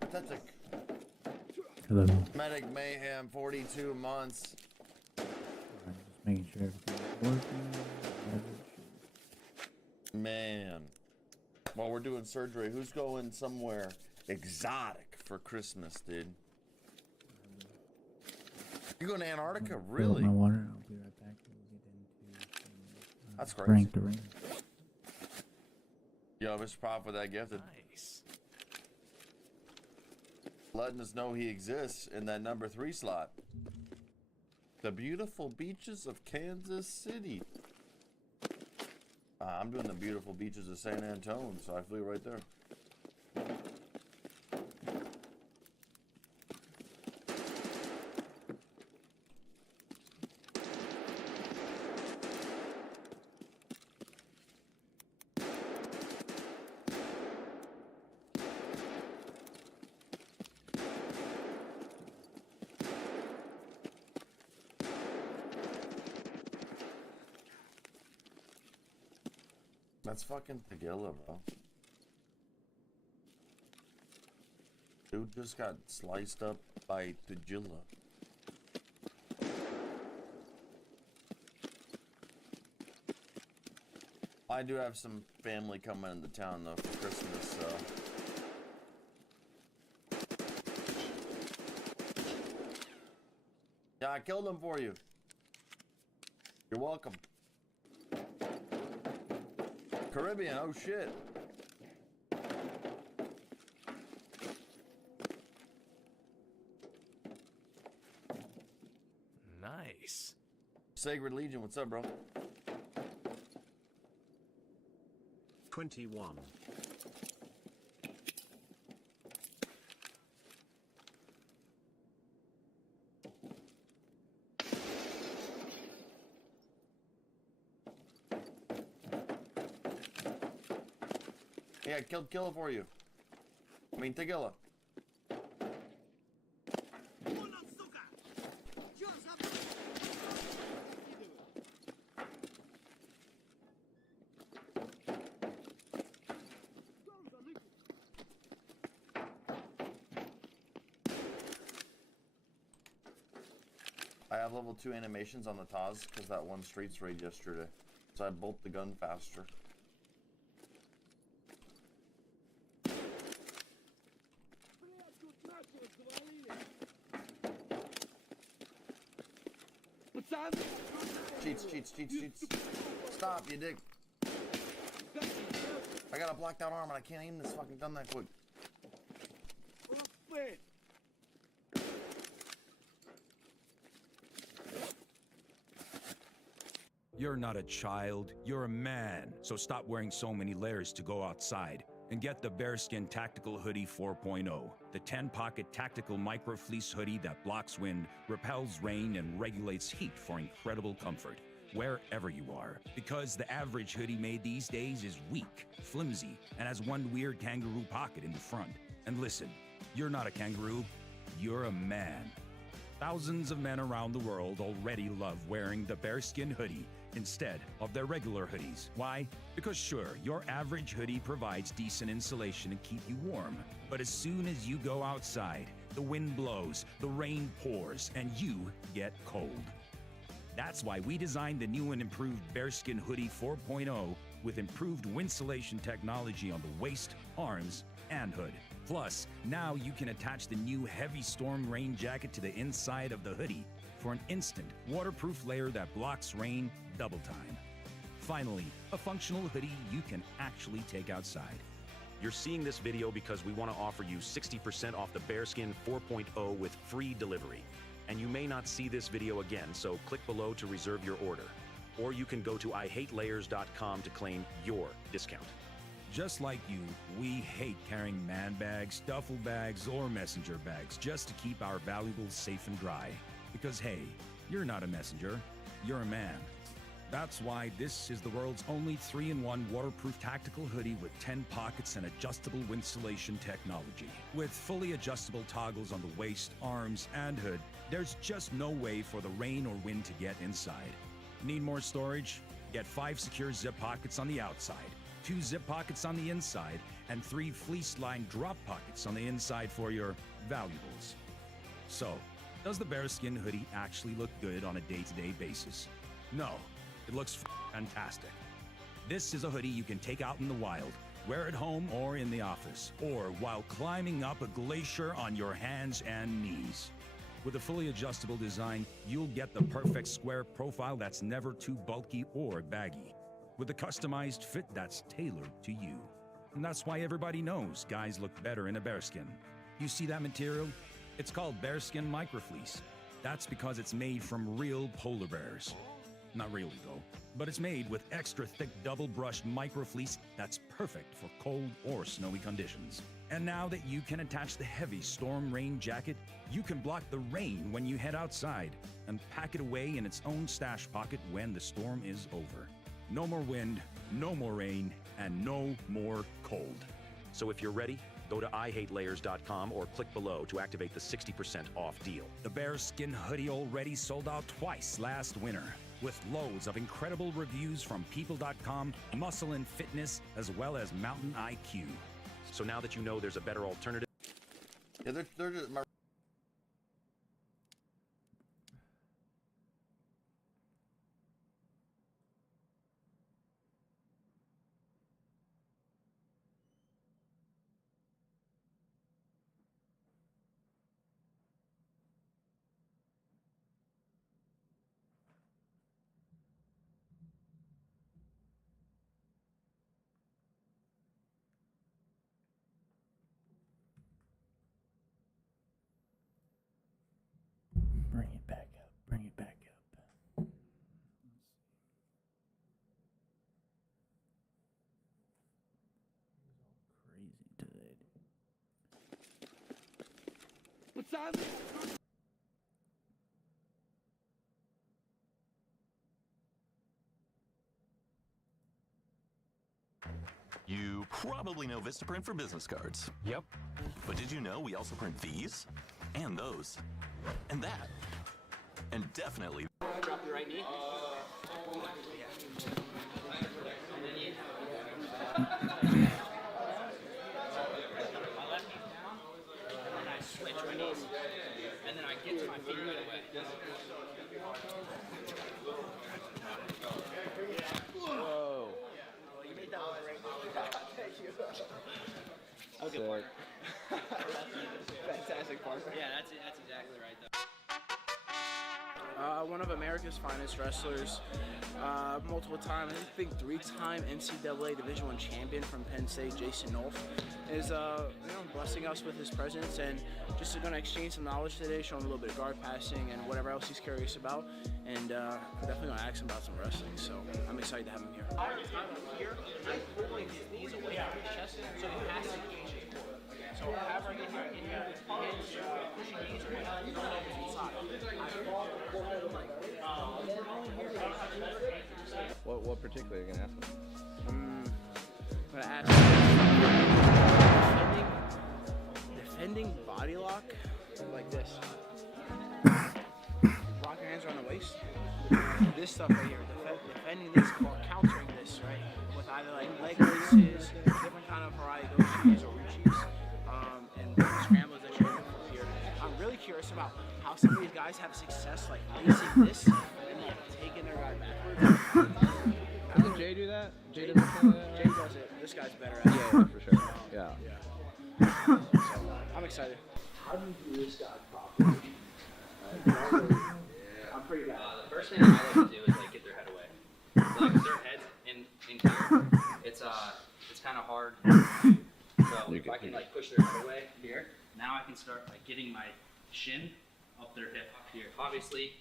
Pathetic. Hello. Medic Mayhem, 42 months. Alright, just making sure everything's working as it should. Man. While we're doing surgery, who's going somewhere exotic for Christmas, dude? You going to Antarctica? Fill up Really? my water. I'll be right back. We'll get into some, That's crazy. rank to rank. Yo, Mr. Prof with that gift. Nice. Letting us know he exists in that number 3 slot. The beautiful beaches of Kansas City. I'm doing the beautiful beaches of San Antonio, so I flew right there. That's fucking Tagilla, bro. Dude just got sliced up by Tagilla. I do have some family coming into town though for Christmas, so. Yeah, I killed him for you. You're welcome. Caribbean, oh shit. Nice. Sacred Legion, what's up, bro? 21. Yeah, kill it for you. I mean, Tagilla. I have level 2 animations on the Taz because that one streets raid yesterday. So I bolt the gun faster. Cheats. Stop, you dick. I got a blacked out arm and I can't aim this fucking gun that quick. You're not a child, you're a man. So stop wearing so many layers to go outside. And get the Bearskin Tactical Hoodie 4.0, the 10-pocket tactical micro fleece hoodie that blocks wind, repels rain, and regulates heat for incredible comfort, wherever you are. Because the average hoodie made these days is weak, flimsy, and has one weird kangaroo pocket in the front. And listen, you're not a kangaroo, you're a man. Thousands of men around the world already love wearing the Bearskin hoodie instead of their regular hoodies. Why? Because sure, your average hoodie provides decent insulation to keep you warm. But as soon as you go outside, the wind blows, the rain pours, and you get cold. That's why we designed the new and improved Bearskin Hoodie 4.0 with improved windsolation technology on the waist, arms, and hood. Plus, now you can attach the new heavy storm rain jacket to the inside of the hoodie for an instant waterproof layer that blocks rain double time. Finally, a functional hoodie you can actually take outside. You're seeing this video because we want to offer you 60% off the Bearskin 4.0 with free delivery. And you may not see this video again, so click below to reserve your order. Or you can go to ihatelayers.com to claim your discount. Just like you, we hate carrying man bags, duffel bags, or messenger bags just to keep our valuables safe and dry. Because hey, you're not a messenger, you're a man. That's why this is the world's only 3-in-1 waterproof tactical hoodie with 10 pockets and adjustable windsolation technology. With fully adjustable toggles on the waist, arms, and hood, there's just no way for the rain or wind to get inside. Need more storage? Get 5 secure zip pockets on the outside, 2 zip pockets on the inside, and 3 fleece-lined drop pockets on the inside for your valuables. So, does the bearskin hoodie actually look good on a day-to-day basis? No, it looks fantastic. This is a hoodie you can take out in the wild, wear at home or in the office, or while climbing up a glacier on your hands and knees. With a fully adjustable design, you'll get the perfect square profile that's never too bulky or baggy, with a customized fit that's tailored to you. And that's why everybody knows guys look better in a bearskin. You see that material? It's called bearskin microfleece. That's because it's made from real polar bears. Not really though, but it's made with extra thick double-brushed microfleece that's perfect for cold or snowy conditions. And now that you can attach the heavy storm rain jacket, you can block the rain when you head outside and pack it away in its own stash pocket when the storm is over. No more wind, no more rain, and no more cold. So if you're ready, go to IHateLayers.com or click below to activate the 60% off deal. The bearskin hoodie already sold out twice last winter, with loads of incredible reviews from People.com, Muscle and Fitness, as well as Mountain IQ. So now that you know there's a better alternative, Yeah, they're just my. Bring it back up. Bring it back up. Crazy today. What's up? You probably know Vistaprint for business cards. yep, But did you know we also print these? And those. And that. And definitely. Drop your right knee. My left knee down, and then I switch my knees, and then I get to my feet right away. Whoa. You made that one right. Thank you. That was a good part. Fantastic part. Yeah, that's it. That's exactly right, though. One of America's finest wrestlers, multiple time, I think 3-time NCAA Division I champion from Penn State, Jason Nolf, is blessing us with his presence, and just going to exchange some knowledge today, show him a little bit of guard passing and whatever else he's curious about, and we're definitely going to ask him about some wrestling, so I'm excited to have him here. Here, I'm pulling his knees away from his chest, so he has to engage his core. So however I get here, hands pushing knees away, going over to the side. I fall What particularly are you gonna ask him? I'm gonna ask defending body lock like this. Lock your hands around the waist. This stuff right here, defending this or countering this, right? With either like leg raises, different kind of variety of shees or reaches, and the scrambles that you're looking for here. I'm really curious about how some of these guys have success like lacing this and like taking their guy backwards. Doesn't Jay do that? Jay doesn't do that? Jay does it. This guy's better at it. Yeah, for sure. Yeah. So, I'm excited. How do you do this guy properly? I'm pretty bad. The first thing I like to do is like get their head away. So, like, if their head's in here, it's kind of hard. So if I can like push their head away here, now I can start like getting my shin up their hip up here. Obviously,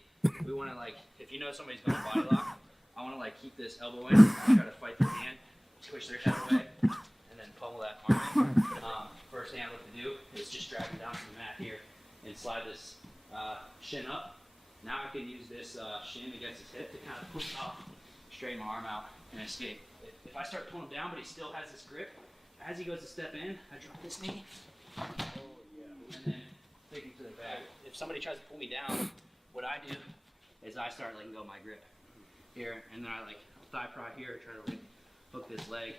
we want to like, if you know somebody's going to body lock, I want to like keep this elbow in, try to fight their hand, push their head away, and then pummel that arm in. First thing I look to do is just drag it down to the mat here and slide this shin up. Now I can use this shin against his hip to kind of push up, straighten my arm out, and escape. If I start pulling him down, but he still has this grip, as he goes to step in, I drop this knee, and then take him to the back. If somebody tries to pull me down, what I do is I start letting go of my grip here, and then I like thigh prod here, try to like hook this leg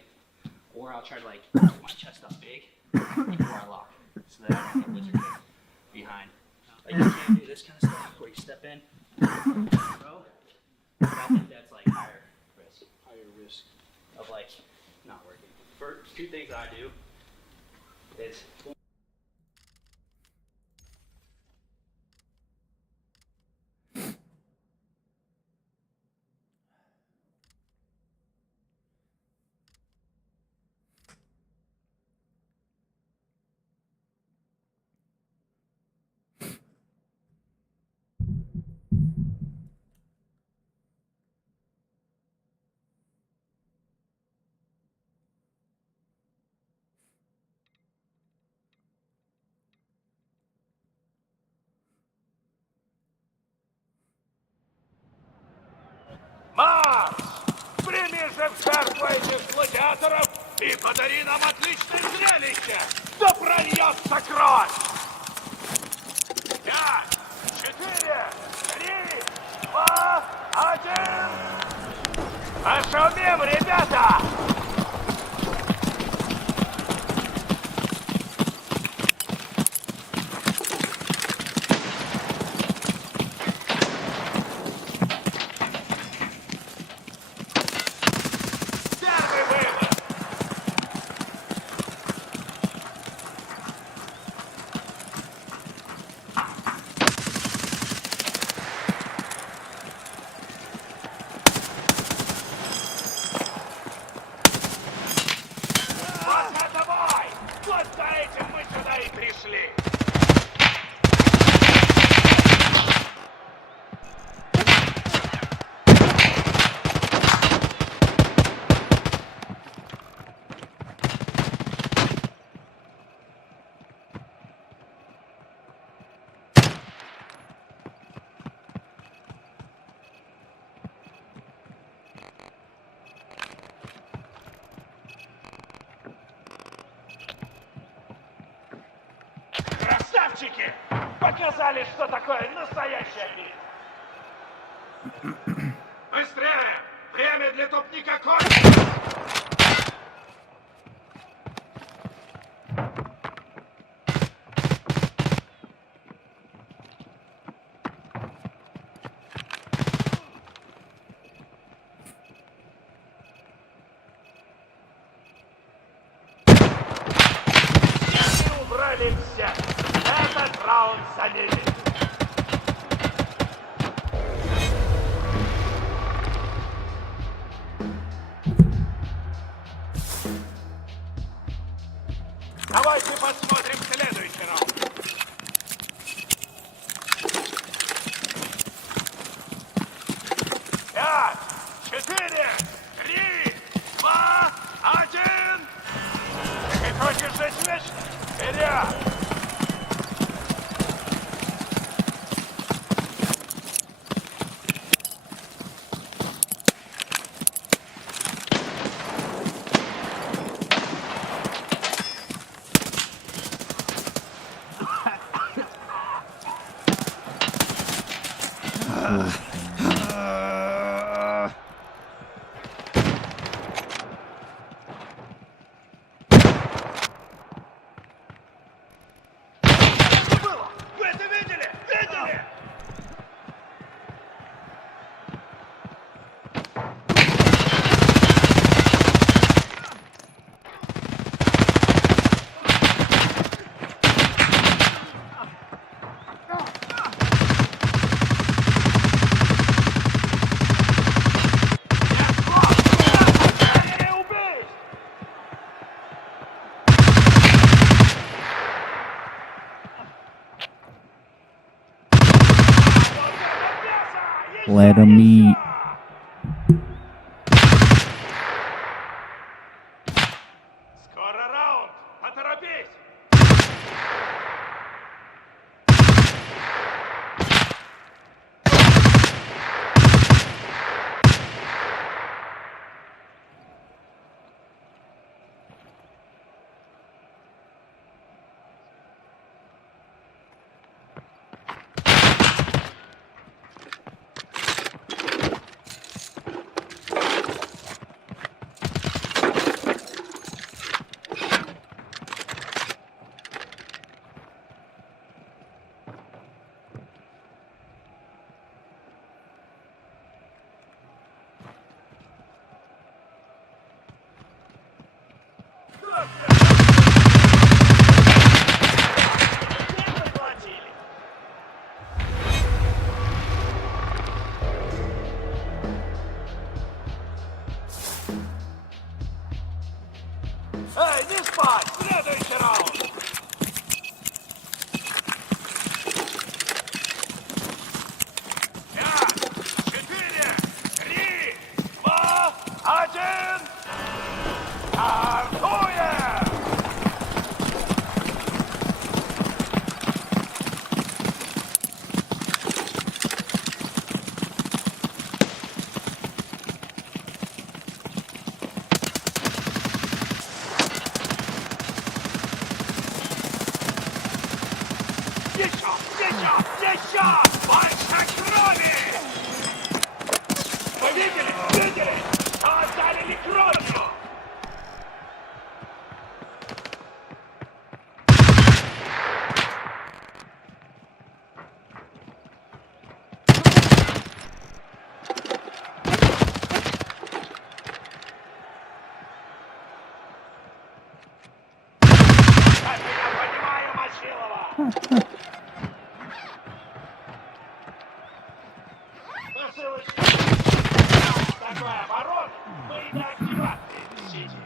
or I'll try to like put my chest up big before I lock, so that I don't get lizard kicked behind. Like you can't do this kind of stuff where you step in, throw. But I think that's like higher risk. Higher risk. Of like not working. For two things I do is Марс! Прими же в жертву этих гладиаторов и подари нам отличное зрелище! Да прольется кровь! 5, 4, 3, 2, 1! Пошумим, ребята! Красавчики! Показали, что такое настоящая битва! Быстрее! Время для топника кончилось! Они убрали всех! Этот раунд за ними! Давайте посмотрим следующий раунд. 5, 4, 3, 2, 1! Ты хочешь жить вечно? Вперед! Вы это видели? Видели? Серия убийств! Let 'em eat. Скоро раунд! Поторопись! Еще! Больше крови! Вы видели? Видели? Что залили кровью? Как я понимаю, Мочилова! Посылочка! Такой оборот! Мы неактиватные, несите!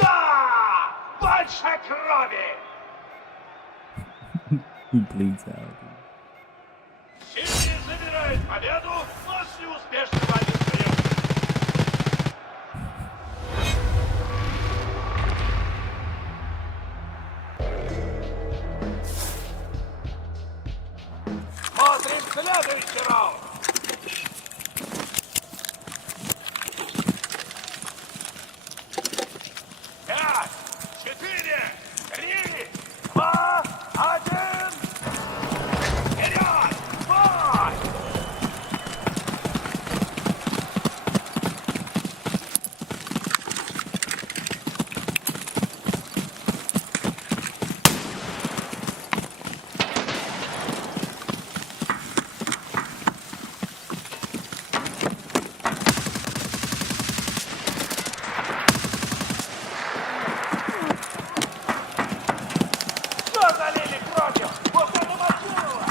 Да! Больше крови! He bleeds out. Сильные забирают победу после успешного огнестрела. Смотрим следующий раунд. 5, 4, 3, 2, 1. Вперед! Бой! Что залили кровью? Вот это Мочилова!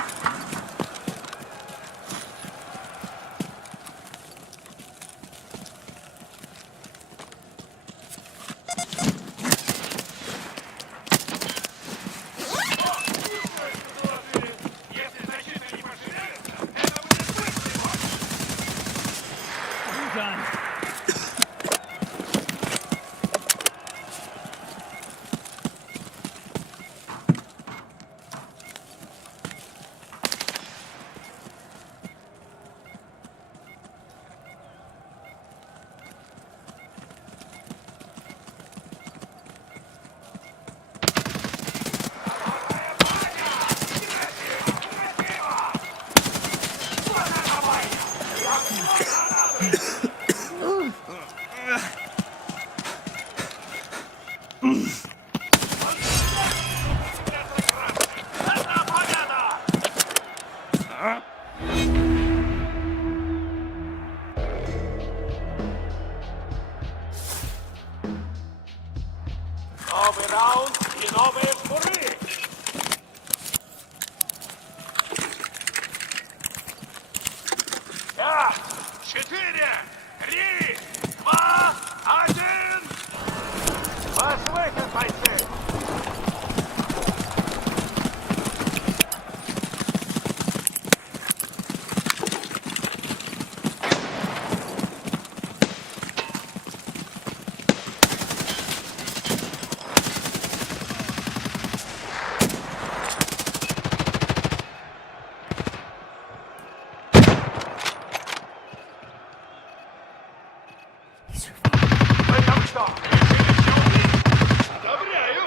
Если защита не пошевелится, это будет быстрый бой. Это победа! Новый раунд и новые шнуры! Пять, 4, 3, 2, 1. Ваш выход, бойцы! Вы там что, решили все убить? Одобряю!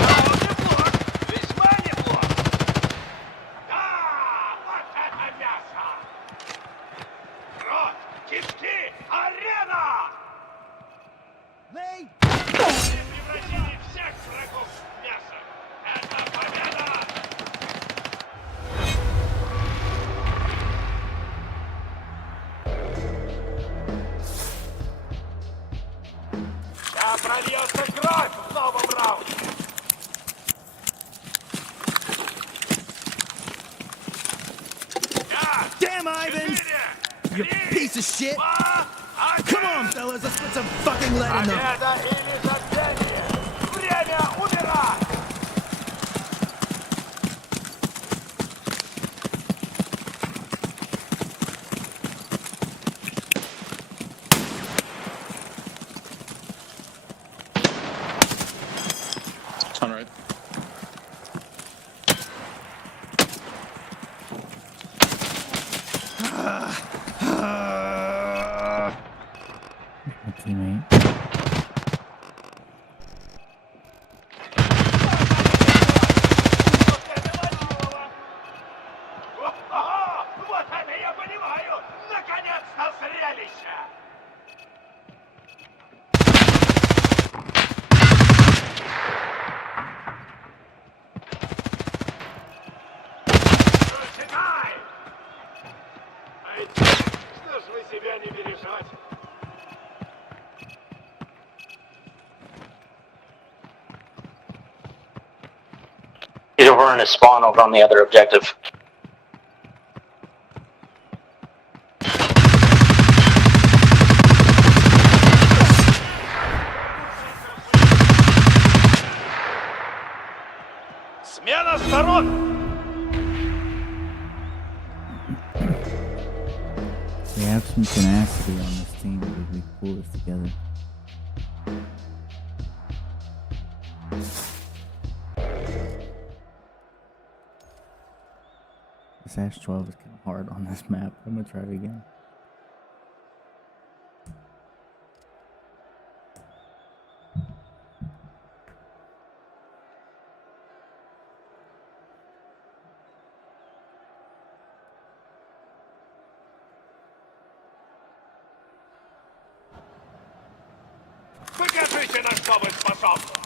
Да, неплох! Весьма неплох! Да! Вот это мясо! Рот, кишки, арена! Вы превратили всех врагов в мясо! Это победа! Да прольется кровь в новом раунде! Damn, Ivan! You piece of shit! Come on, fellas, let's put some fucking lead in them. Победа или забвение! Время умирать! All right. my teammate. Ага, вот это я понимаю! Наконец-то зрелище! Читай! Ай, что ж вы себя не бережете? He's over in his spawn over on the other objective. Смена сторон! We have some tenacity on this team because we pull this together. This Ash 12 is kind of hard on this map. I'm gonna try it again. Покажите, на что вы способны!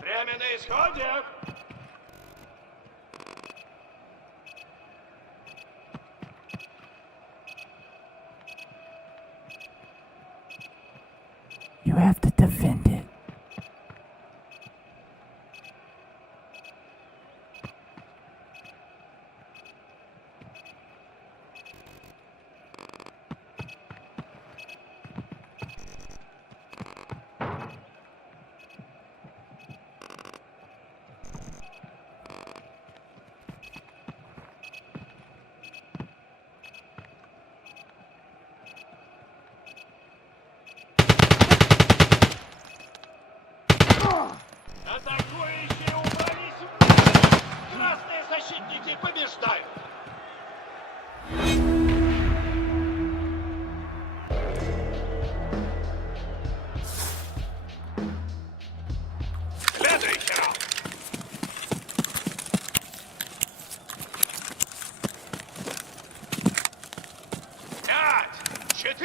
'Время на исходе! You have to defend it. 4,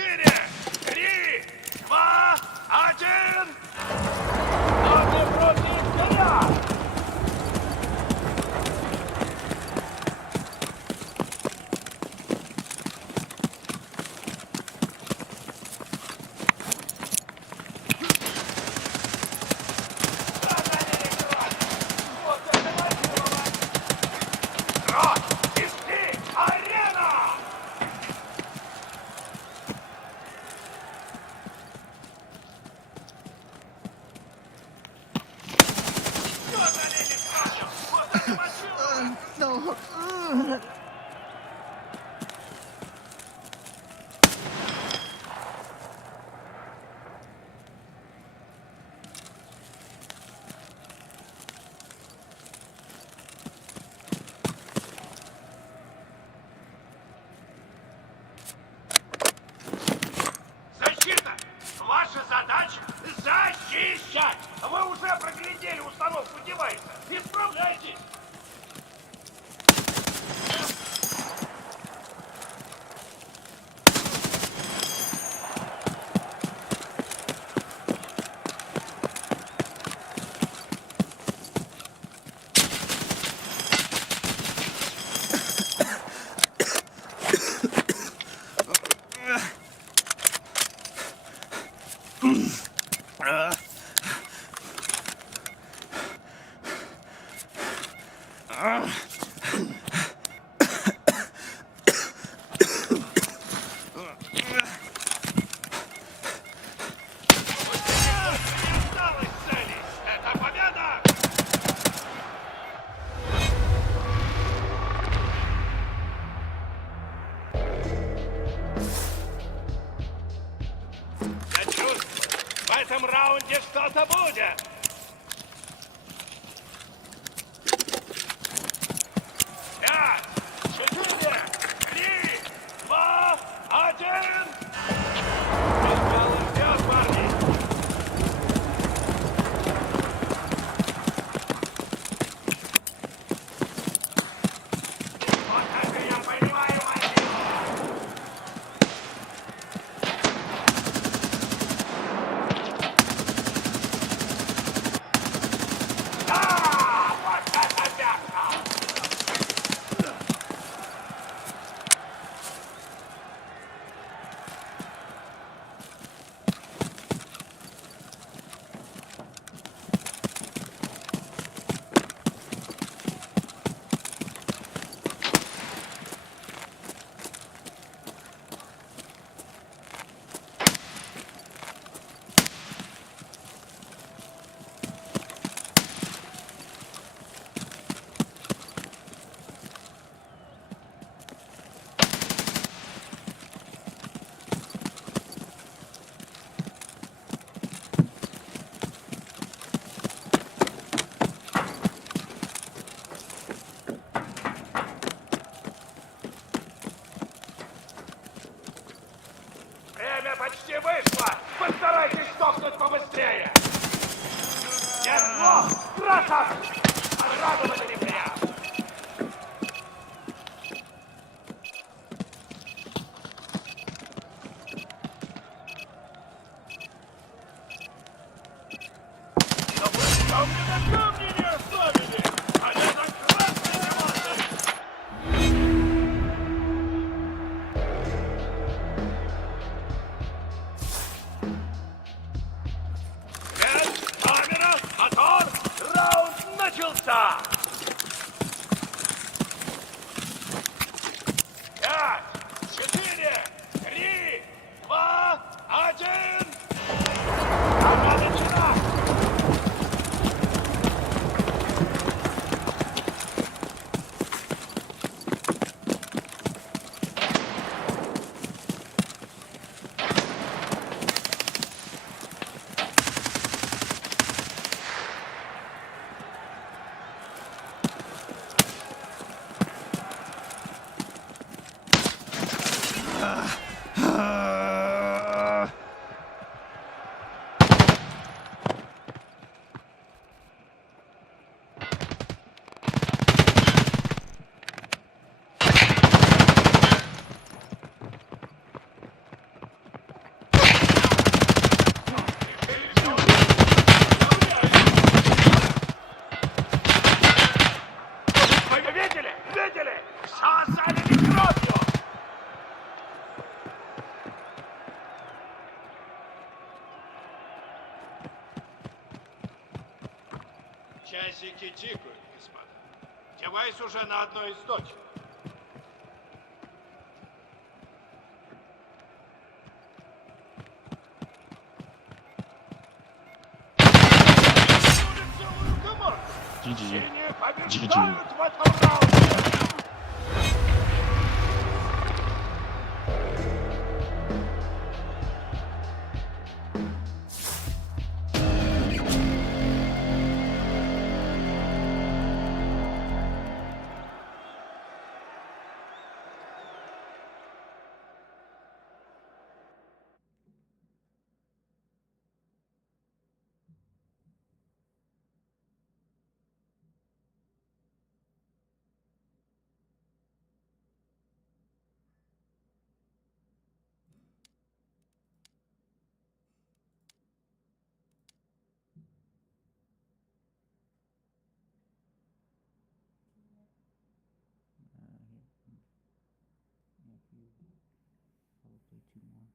3, 2, 1. Ноги в руки вперед! Защита! Ваша задача защищать! Вы уже проглядели установку девайса. Исправляйтесь! Осталось цели! Это победа! Я чувствую, в этом раунде что-то будет! 5, 4, 3, 2, 1. Финал ждет, парни! Вот это я понимаю, Вадим! Часики тикают, господа. Девайс уже на одной из точек. GG. GG. Побеждают в этом раунде! Probably two more. Could be too long.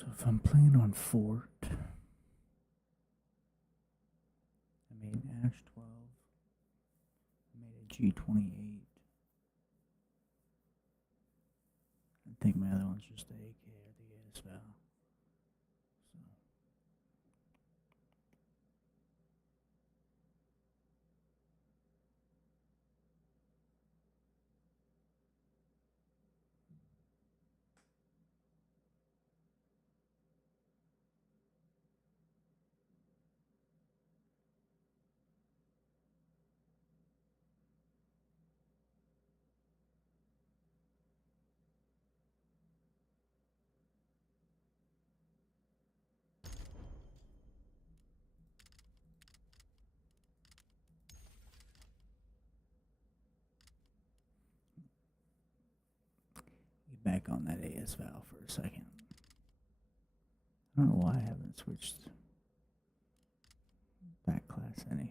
So if I'm playing on Fort, I made an Ash 12. I made a G28. I think my other one's just the AK or the ASVAL. So. back on that AS valve for a second. I don't know why I haven't switched back class any.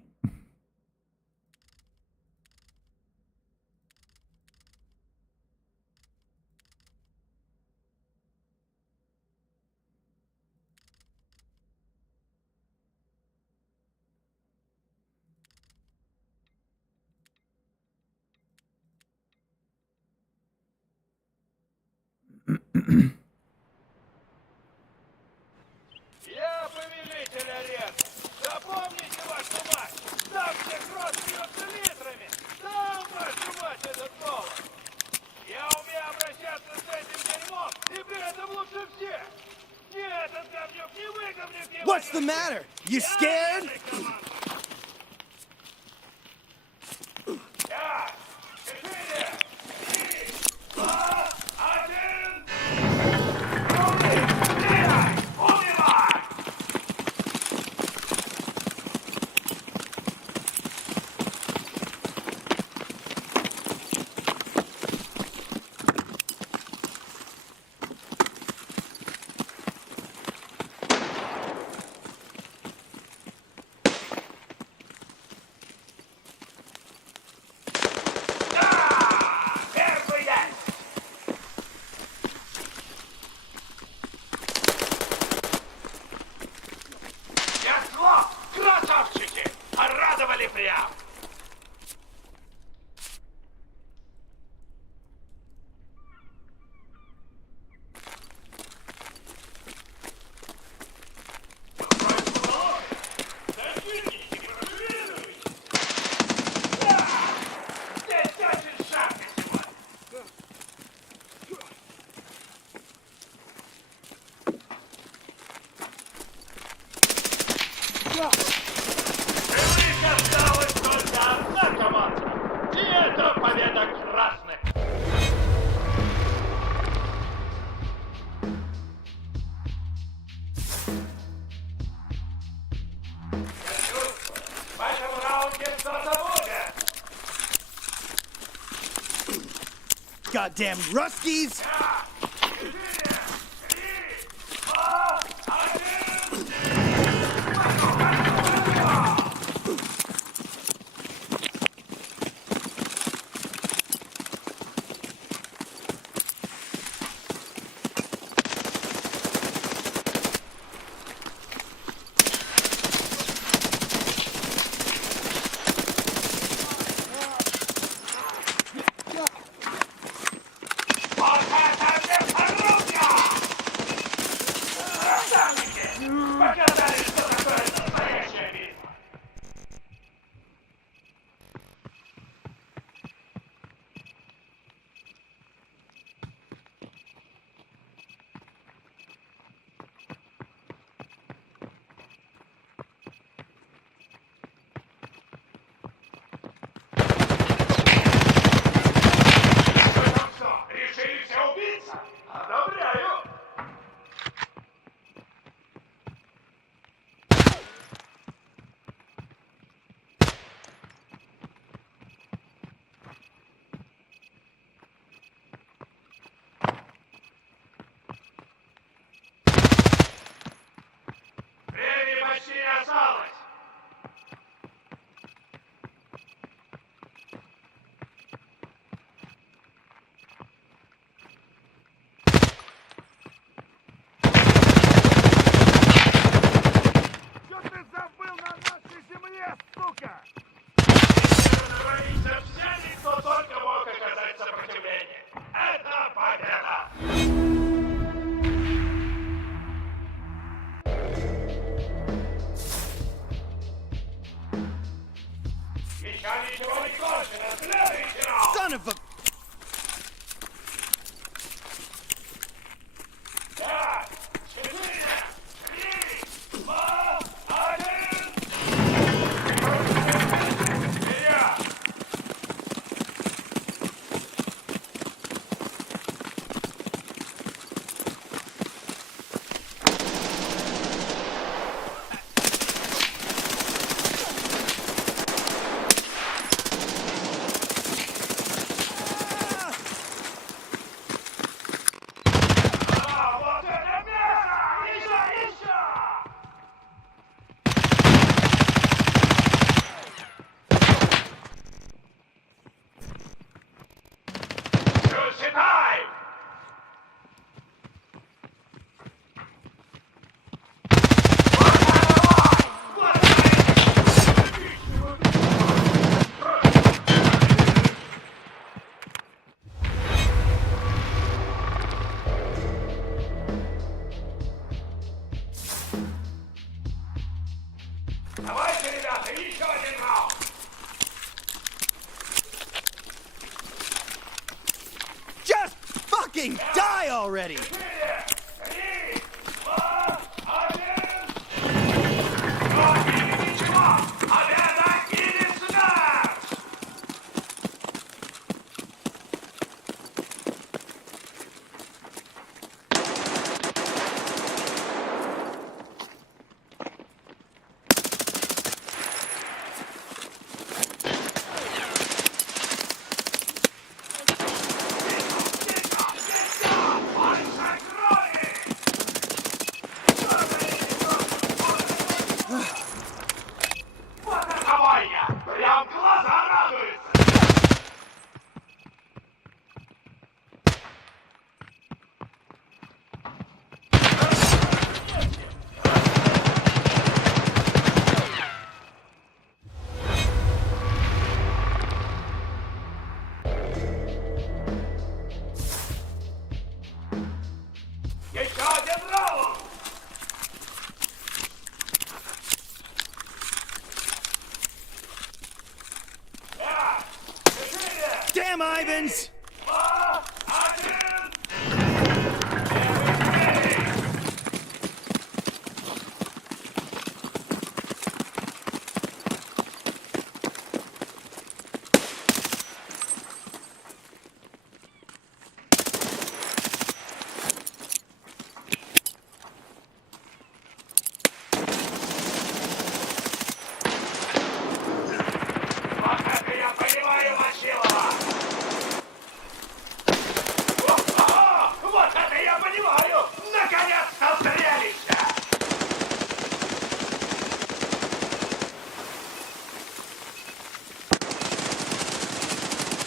Я повелитель арены. Запомните вашу мать. Там, где кровь пьется литрами, там, вашу мать, этот голод. Я умею обращаться с этим дерьмом, и при этом лучше всех. Ни этот говнюк, ни вы, говнюк, ни вы. What's the matter? You scared? Я, 4, 3, 2, 1. Стреляй! Убивай! Первый есть! Я зло! Красавчики! Порадовали прям! Здесь очень жарко сегодня! Живых осталось только одна команда! И это победа красных! Я чувствую, в этом раунде кто-то будет! Goddamn Ruskies! Я! 4, 3, 2, 1! Вот это мне порубка! Красавчики! Показали, что такое настоящая битва! Вы там что, решили все убиться? Одобряю! Времени почти не осталось! Что ты забыл на нашей земле, сука? Сравниться всеми, кто только мог оказать сопротивление. Это победа! Еще ничего не кончено. Следующий раунд! Son of a... 5, 4, 3, 2, 1! Вперед! Еще один раунд! Just fucking die already! Четыре, три, два, один! Противник ничего! Победа или смерть! Вот это бойня! Прям глаза радуются! Еще один раунд! Пять, четыре, Damn, Ivans! два, один! Вот это я понимаю, Василова! О, вот это я понимаю! Наконец-то зрелище!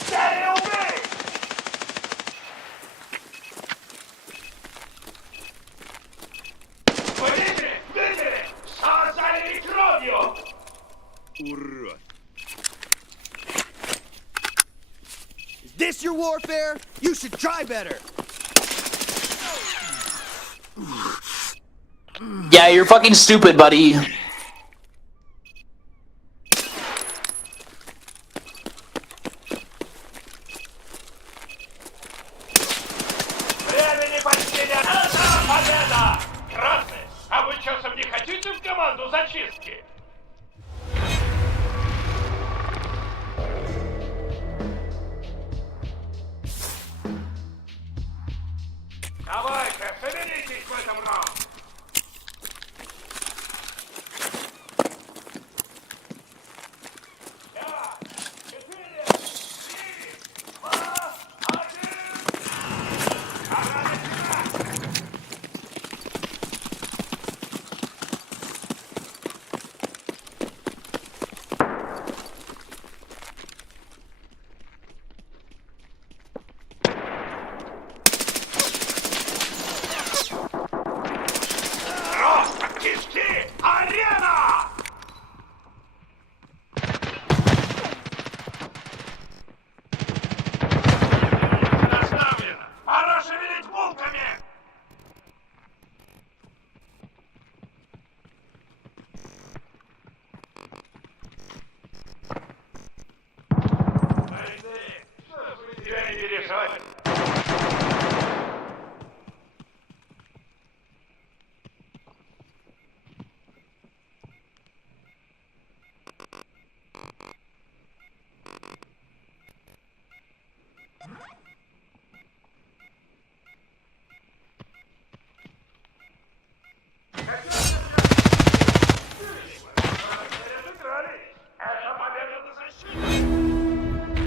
Скорее убей! Вы видели? Видели? Все залили кровью! Урод. Is this your warfare? You should try better! Yeah, you're fucking stupid, buddy. Времени почти нет! Это победа! Красный, а вы часом не хотите в команду зачистки? Давай-ка, соберитесь в этом раунде! Пять, четыре, три, два, один! Пора начинать! Просто кишки! Арена! Наставлено! Пора шевелить булками! Пойди, что ж вы тебя не переживать?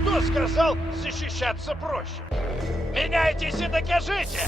Кто сказал, защищаться проще? Меняйтесь и докажите!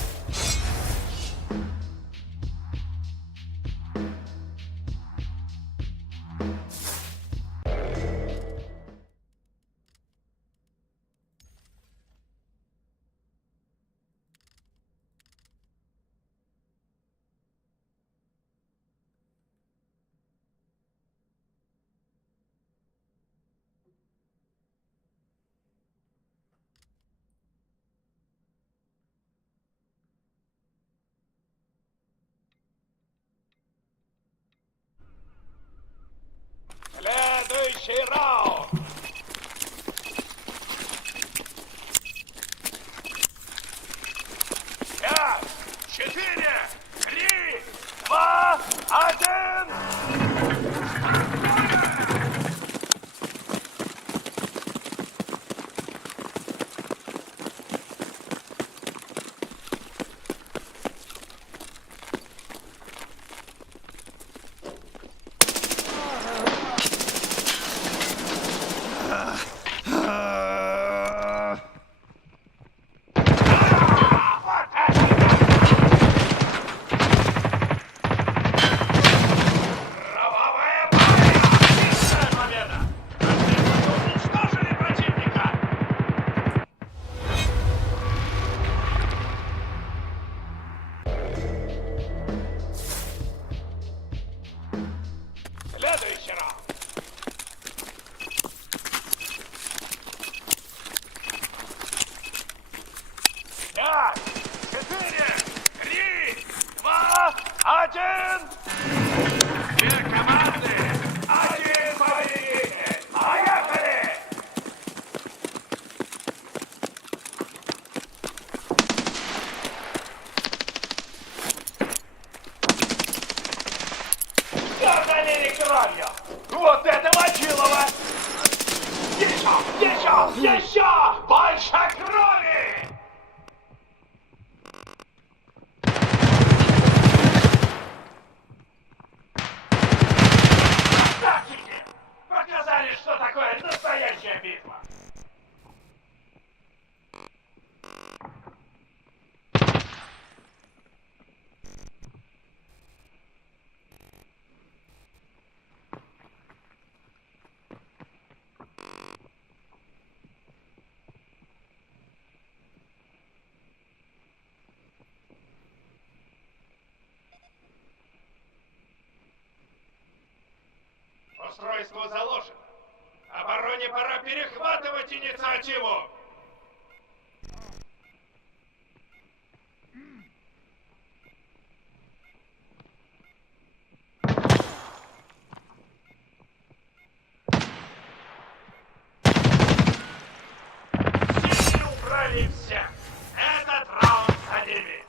Следующий раунд. 5, 4, 3, 2, 1. Следующий раунд. 5, 4, 3, 2, 1. Две команды. Один победитель. Поехали! Все залили кровью. Вот это мочилово. Еще! Больше крови! Красавчики! Показали, что такое настоящая битва. Устройство заложено. Обороне пора перехватывать инициативу. Сильно убрали всех. Этот раунд за ними.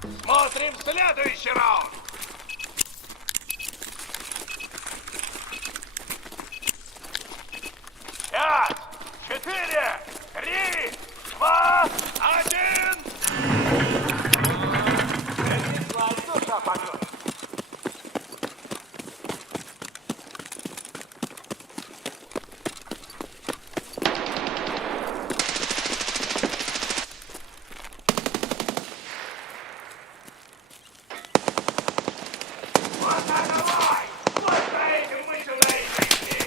Смотрим следующий раунд. Пять, 4, 3, 2, 1. Душа поет. Вот давай! Вот за этим мы сюда и пришли!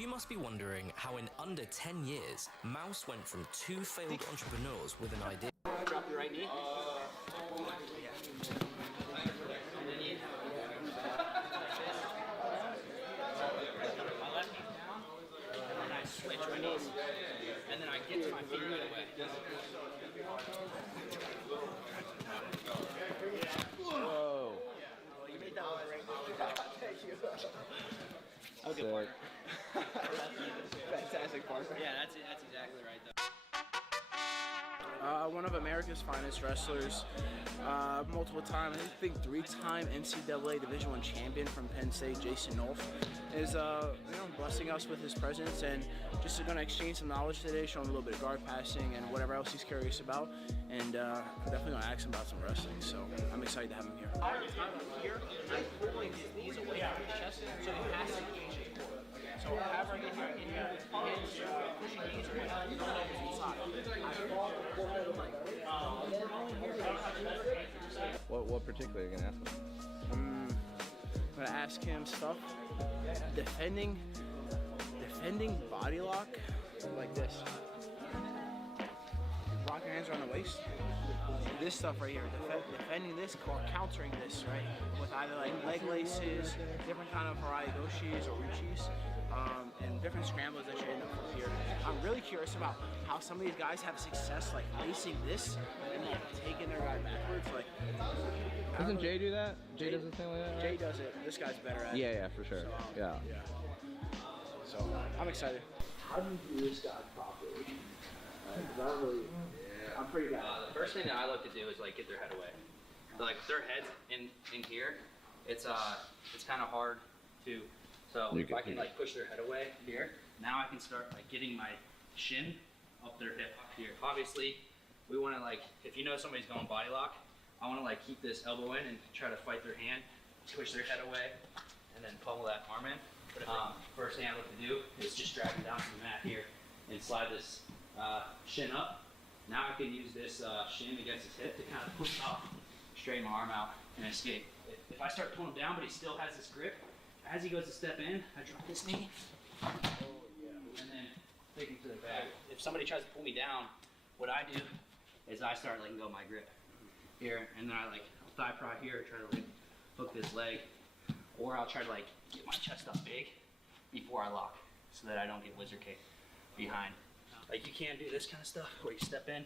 You must be wondering how in under 10 years, Mouse went from 2 failed entrepreneurs with an idea. Drop your right knee. My left knee down, and then I switch my knees, and then I get to my feet right away. Whoa. You made that one great. Thank you. Okay, Sick. partner. Fantastic partner. Yeah, that's it. That's exactly right, though. One of America's finest wrestlers, multiple time, I think 3-time NCAA Division I champion from Penn State, Jason Nolf, is blessing us with his presence, and just going to exchange some knowledge today, show him a little bit of guard passing and whatever else he's curious about, and definitely going to ask him about some wrestling. So I'm excited to have him here. All the time up here, I'm pulling his knees away from his chest, so he has to engage his core. So however I get here, hands pushing knees away. You don't know what's inside. What particular are you gonna ask him? I'm gonna ask him stuff. Defending body lock like this. Lock your hands around the waist. This stuff right here, defending this, countering this, right? With either like leg laces, different kind of haraigoshis or uchis, and different scrambles that you end up with here. I'm really curious about how some of these guys have success like lacing this and then taking their guy backwards. Like, Doesn't Jay do that? Jay does the thing like that, right? Jay does it. This guy's better at it. Yeah, for sure. So, yeah. So I'm excited. How do you do this guy properly? I'm pretty bad. The first thing that I like to do is like get their head away. So like if their head's in here, it's kind of hard to. So if I can like push their head away here, now I can start like getting my shin up their hip here. Obviously, we want to like if you know somebody's going body lock, I want to like keep this elbow in and try to fight their hand, push their head away, and then pummel that arm in. First thing I look to do is just drag them down to the mat here and slide this shin up. Now I can use this shin against his hip to kind of push up, straighten my arm out, and escape. If I start pulling him down, but he still has this grip, as he goes to step in, I drop this knee, and then take him to the back. If somebody tries to pull me down, what I do is I start letting go of my grip here, and then I like thigh prod here, try to like hook this leg, or I'll try to like get my chest up big before I lock, so that I don't get wizard kick behind. Like you can't do this kind of stuff where you step in,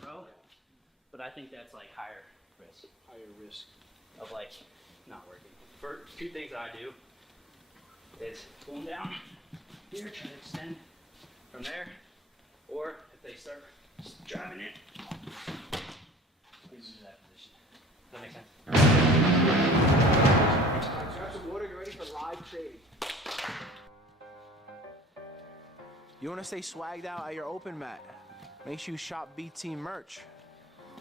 throw, but I think that's like higher risk. Higher risk of like not working. First two things I do is pull them down here, try to extend from there, or if they start driving it, into that position. Does that make sense? Grab some water, get ready for live trading. You want to stay swagged out at your open mat? Make sure you shop B-Team merch.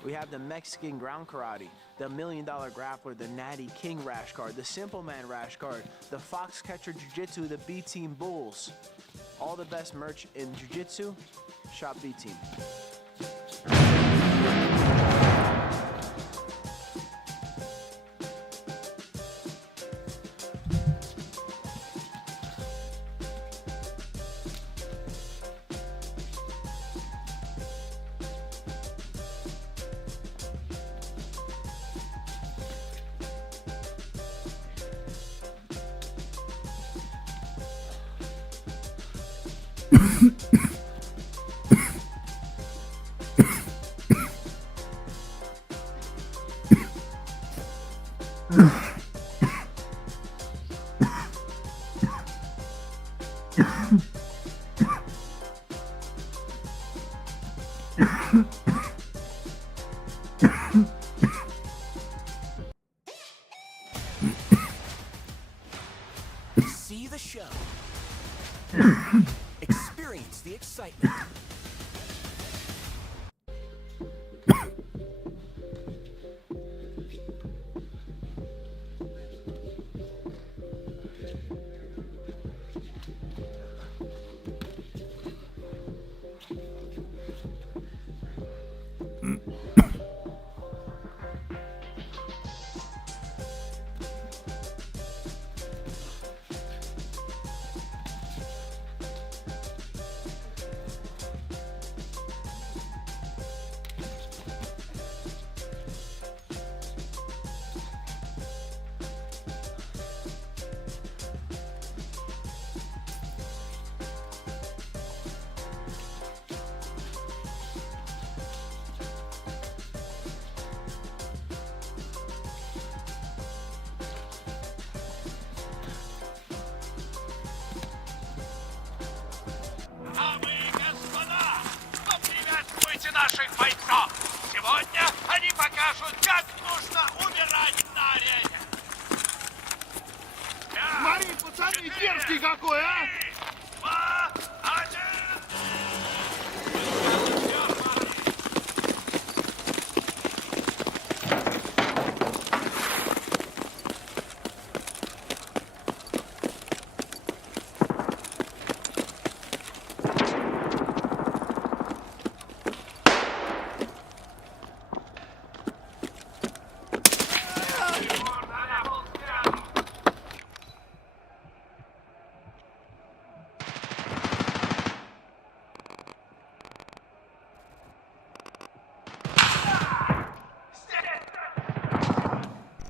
We have the Mexican Ground Karate, the $1 Million Grappler, the Natty King Rash Guard, the Simple Man Rash Guard, the Foxcatcher Jiu-Jitsu, the B-Team Bulls. All the best merch in Jiu-Jitsu, shop B-Team. See the show. Experience the excitement. Русский какой, а?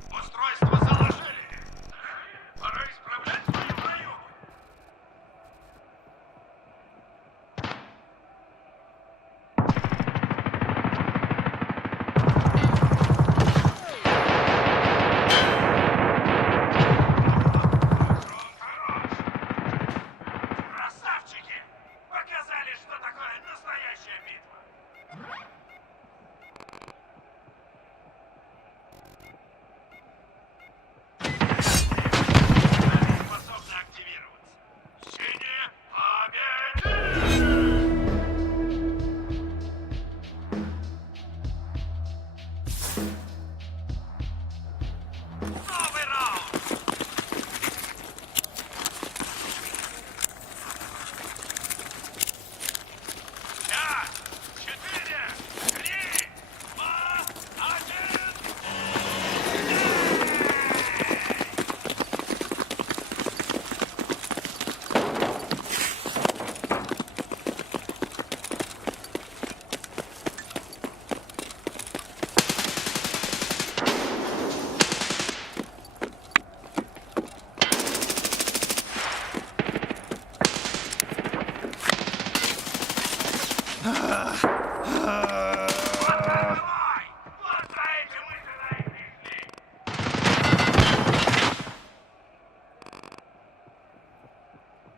Устройство заложили. Пора исправлять свою проебу. Красавчики! Показали, что такое настоящая битва. Способны активироваться. Синие победы! Новый раунд! 5, 4, 3, 2, 1.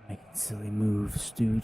Making silly moves, dude.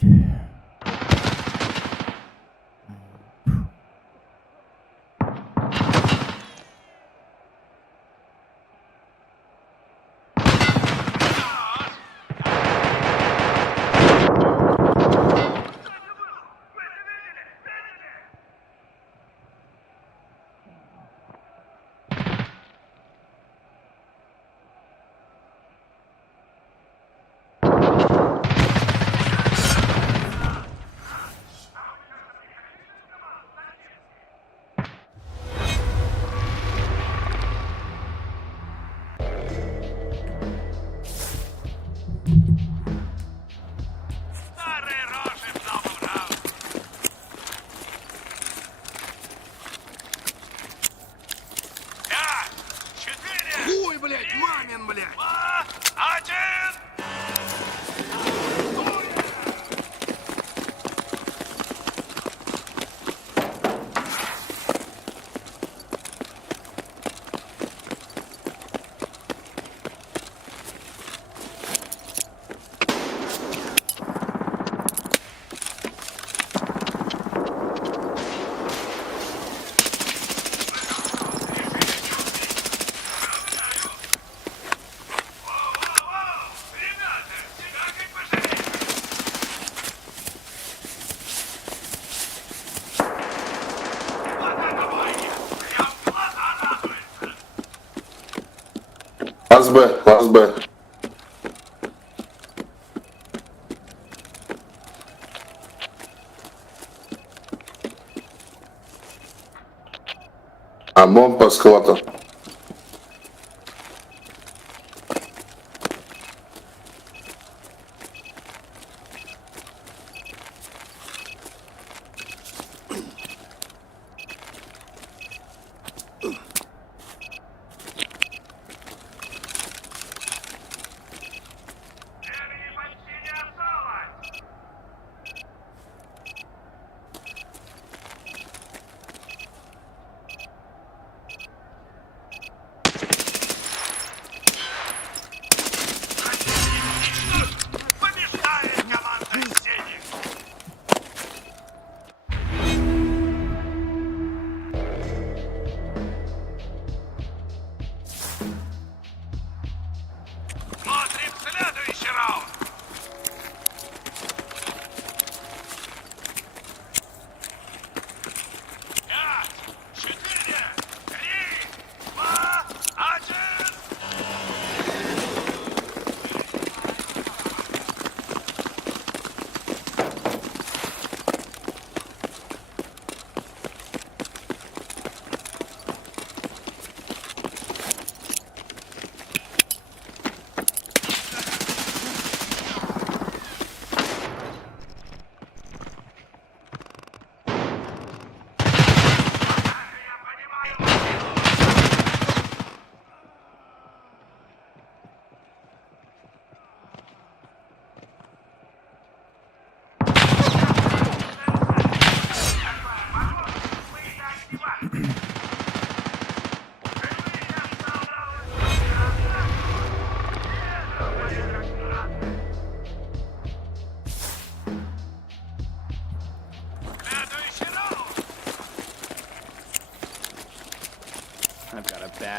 Старые рожи в новом раунде. 5, 4, Хуй, блядь, мамин, блядь! 2, 1. Ребята, себя как пожалели. Вот это бойня. Прям глаза радуются. Класс Б, класс Б. А бомба схвата. Времени почти не осталось.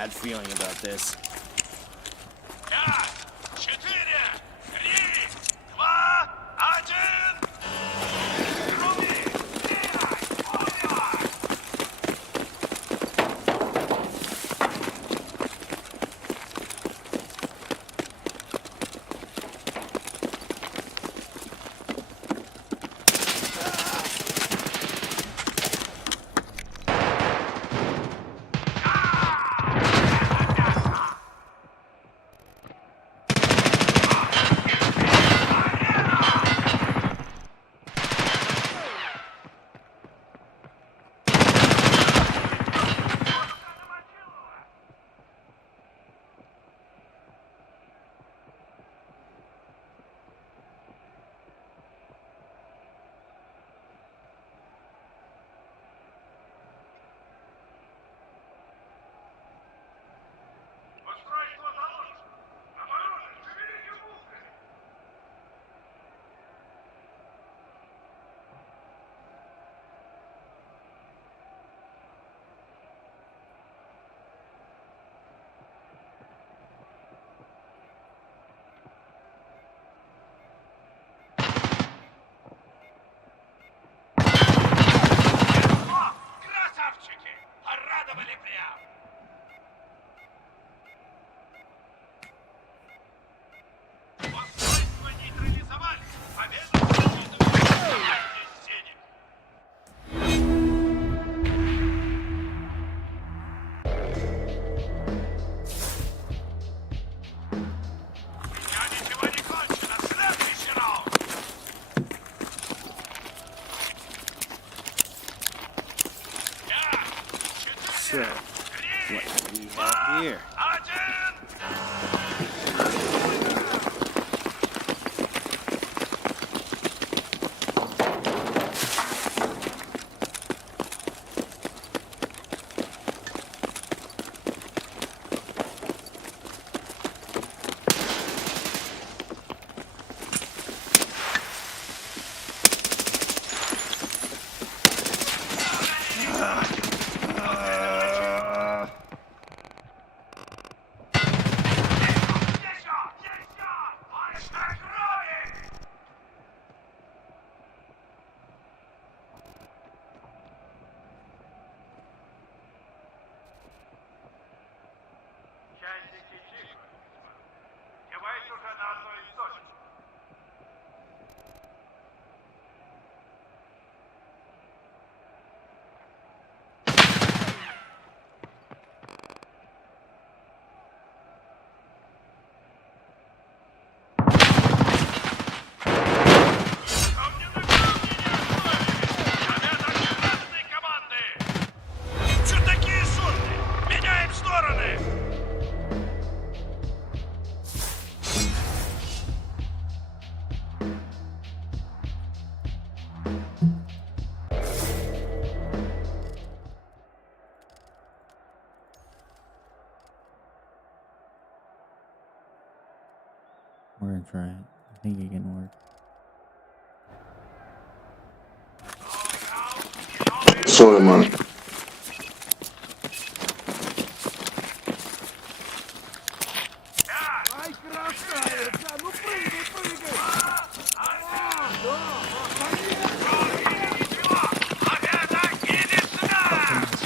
bad feeling about this. 5, 4, 3, 2, 1. Руби! Стреляй! Огонь! Устройство заложено. Оборона, шевелите мускулы. Красавчики! Порадовали прям! Устройство нейтрализовали! Победу празднуем в сцене! Я ничего не кончено! Следующий раунд! So, what do we have here? Часики тихо. Девайс уже на одной из точек. Чё такие шумные? Меняем стороны! We're gonna try it. I think it can work. Sorry, man. Ай, красавица! Ну прыгай, прыгай! Победа или смерть!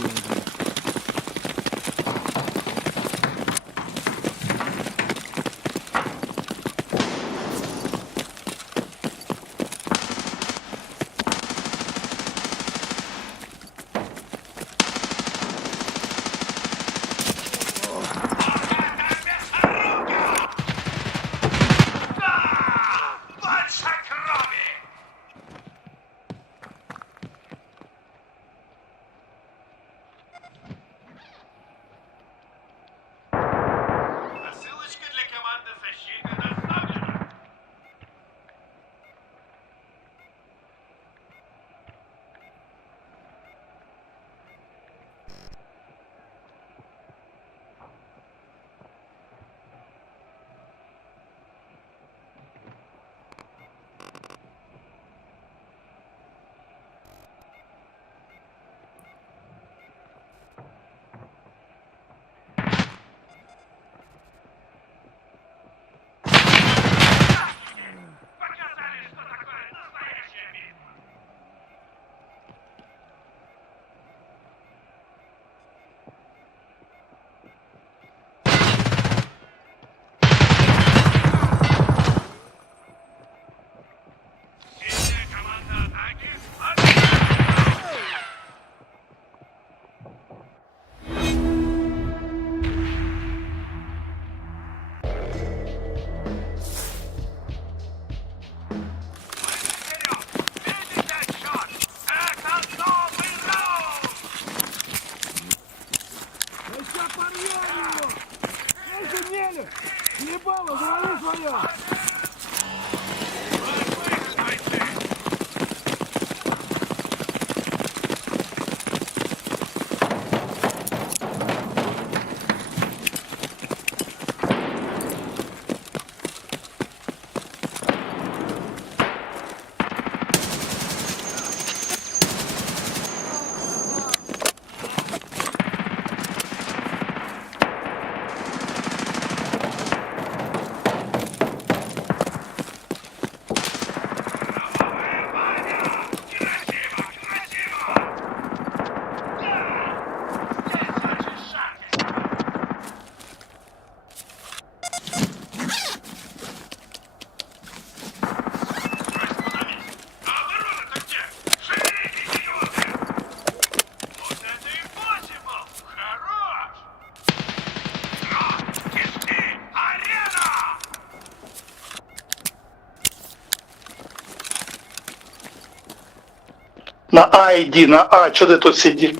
На А иди, на А, что ты тут сидишь?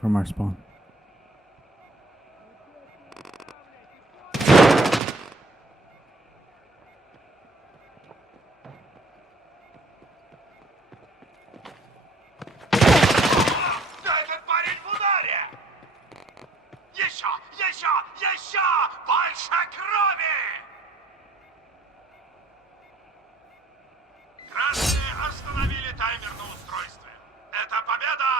From our spawn. Еще! Больше крови! Красные остановили таймер на устройстве. Это победа!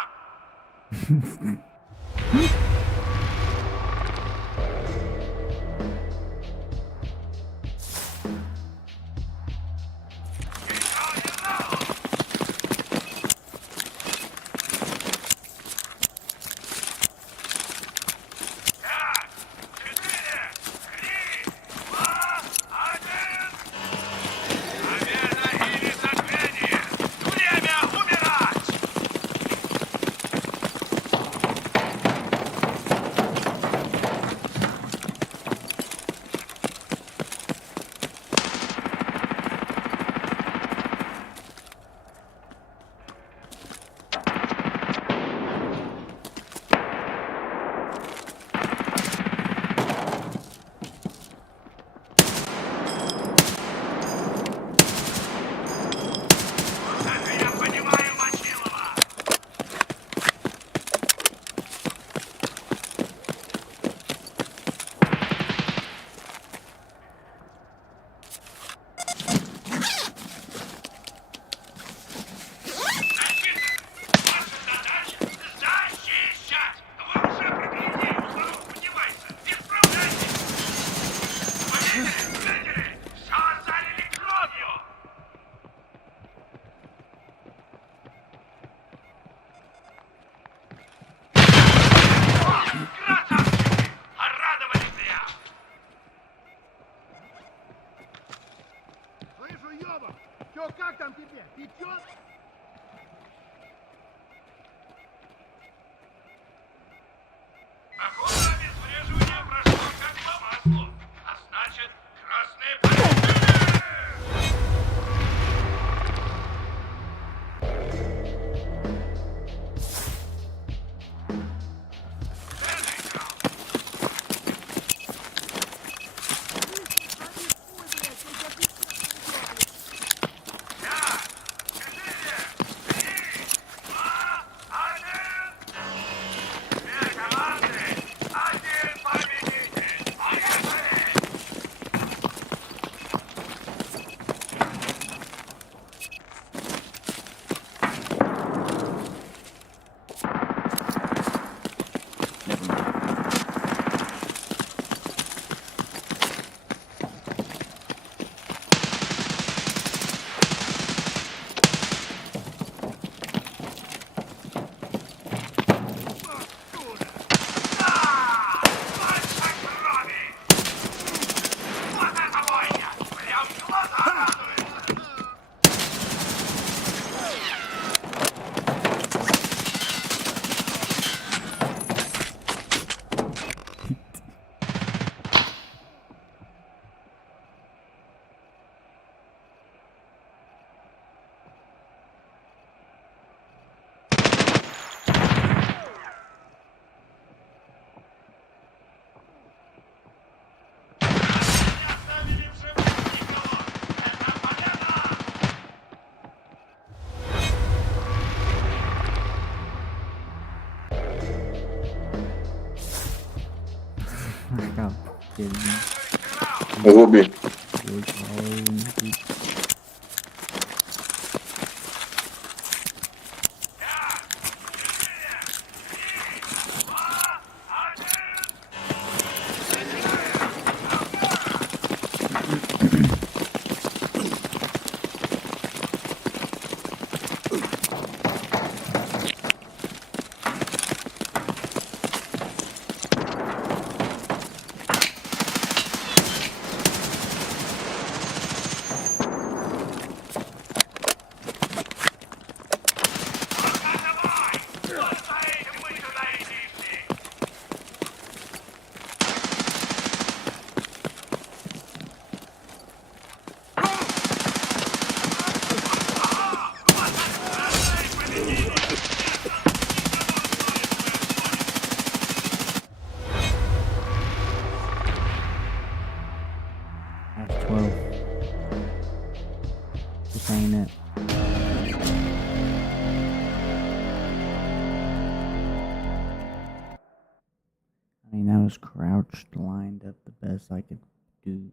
Stop kidding me. Губи. That's 12. This ain't it. I mean, I was crouched, lined up the best I could do.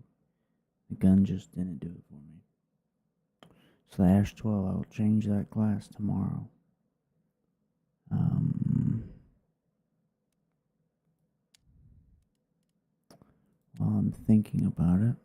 The gun just didn't do it for me. /12, I will change that class tomorrow. While I'm thinking about it.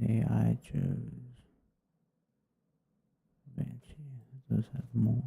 Say I chose Banshee. It does have more.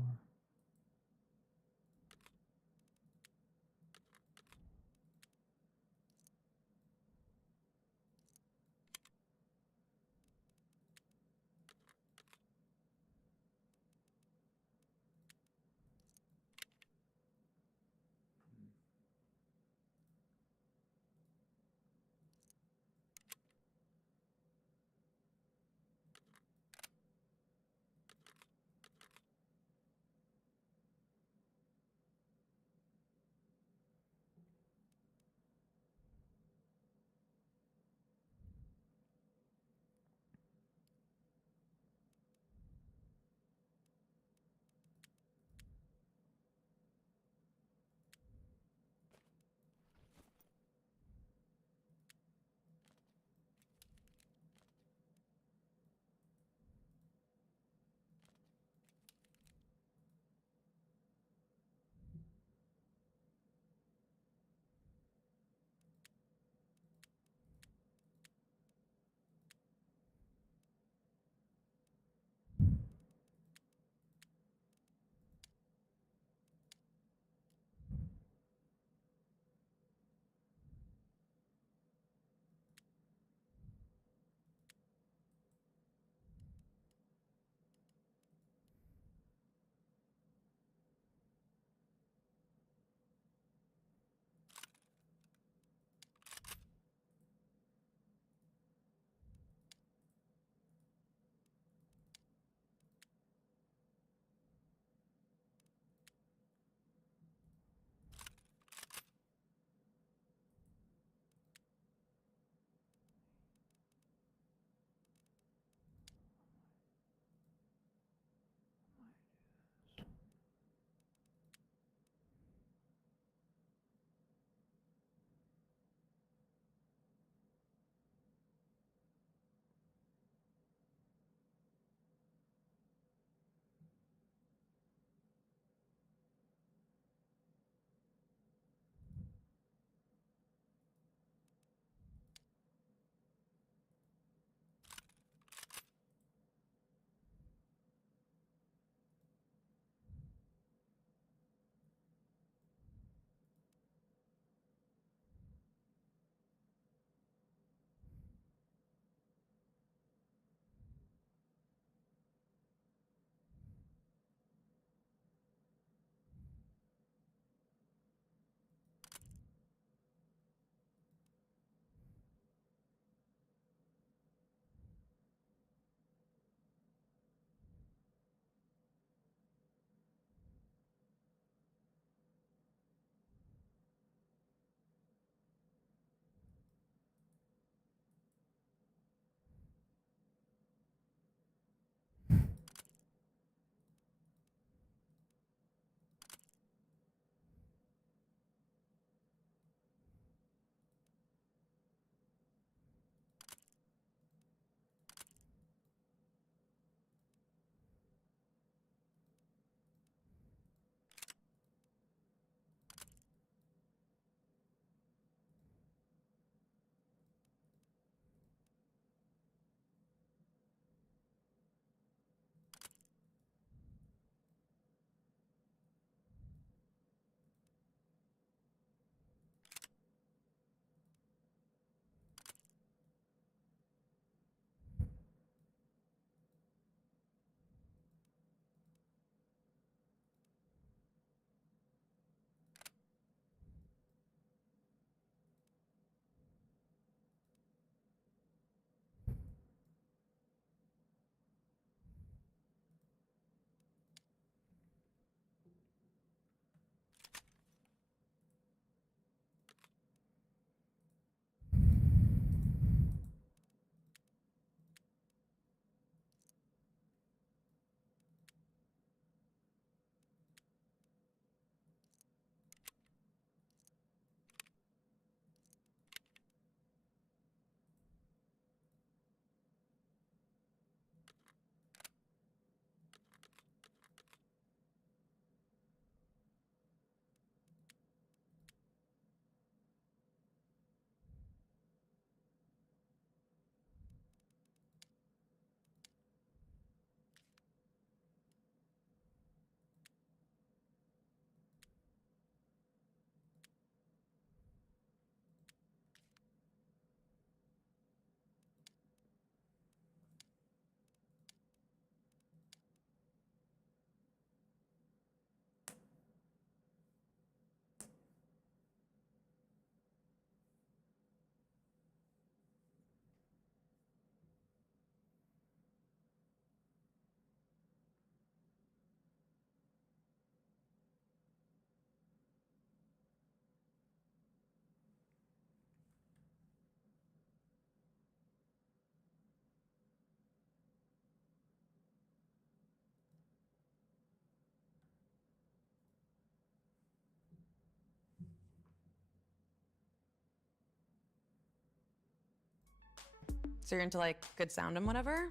So you're into like good sound and whatever?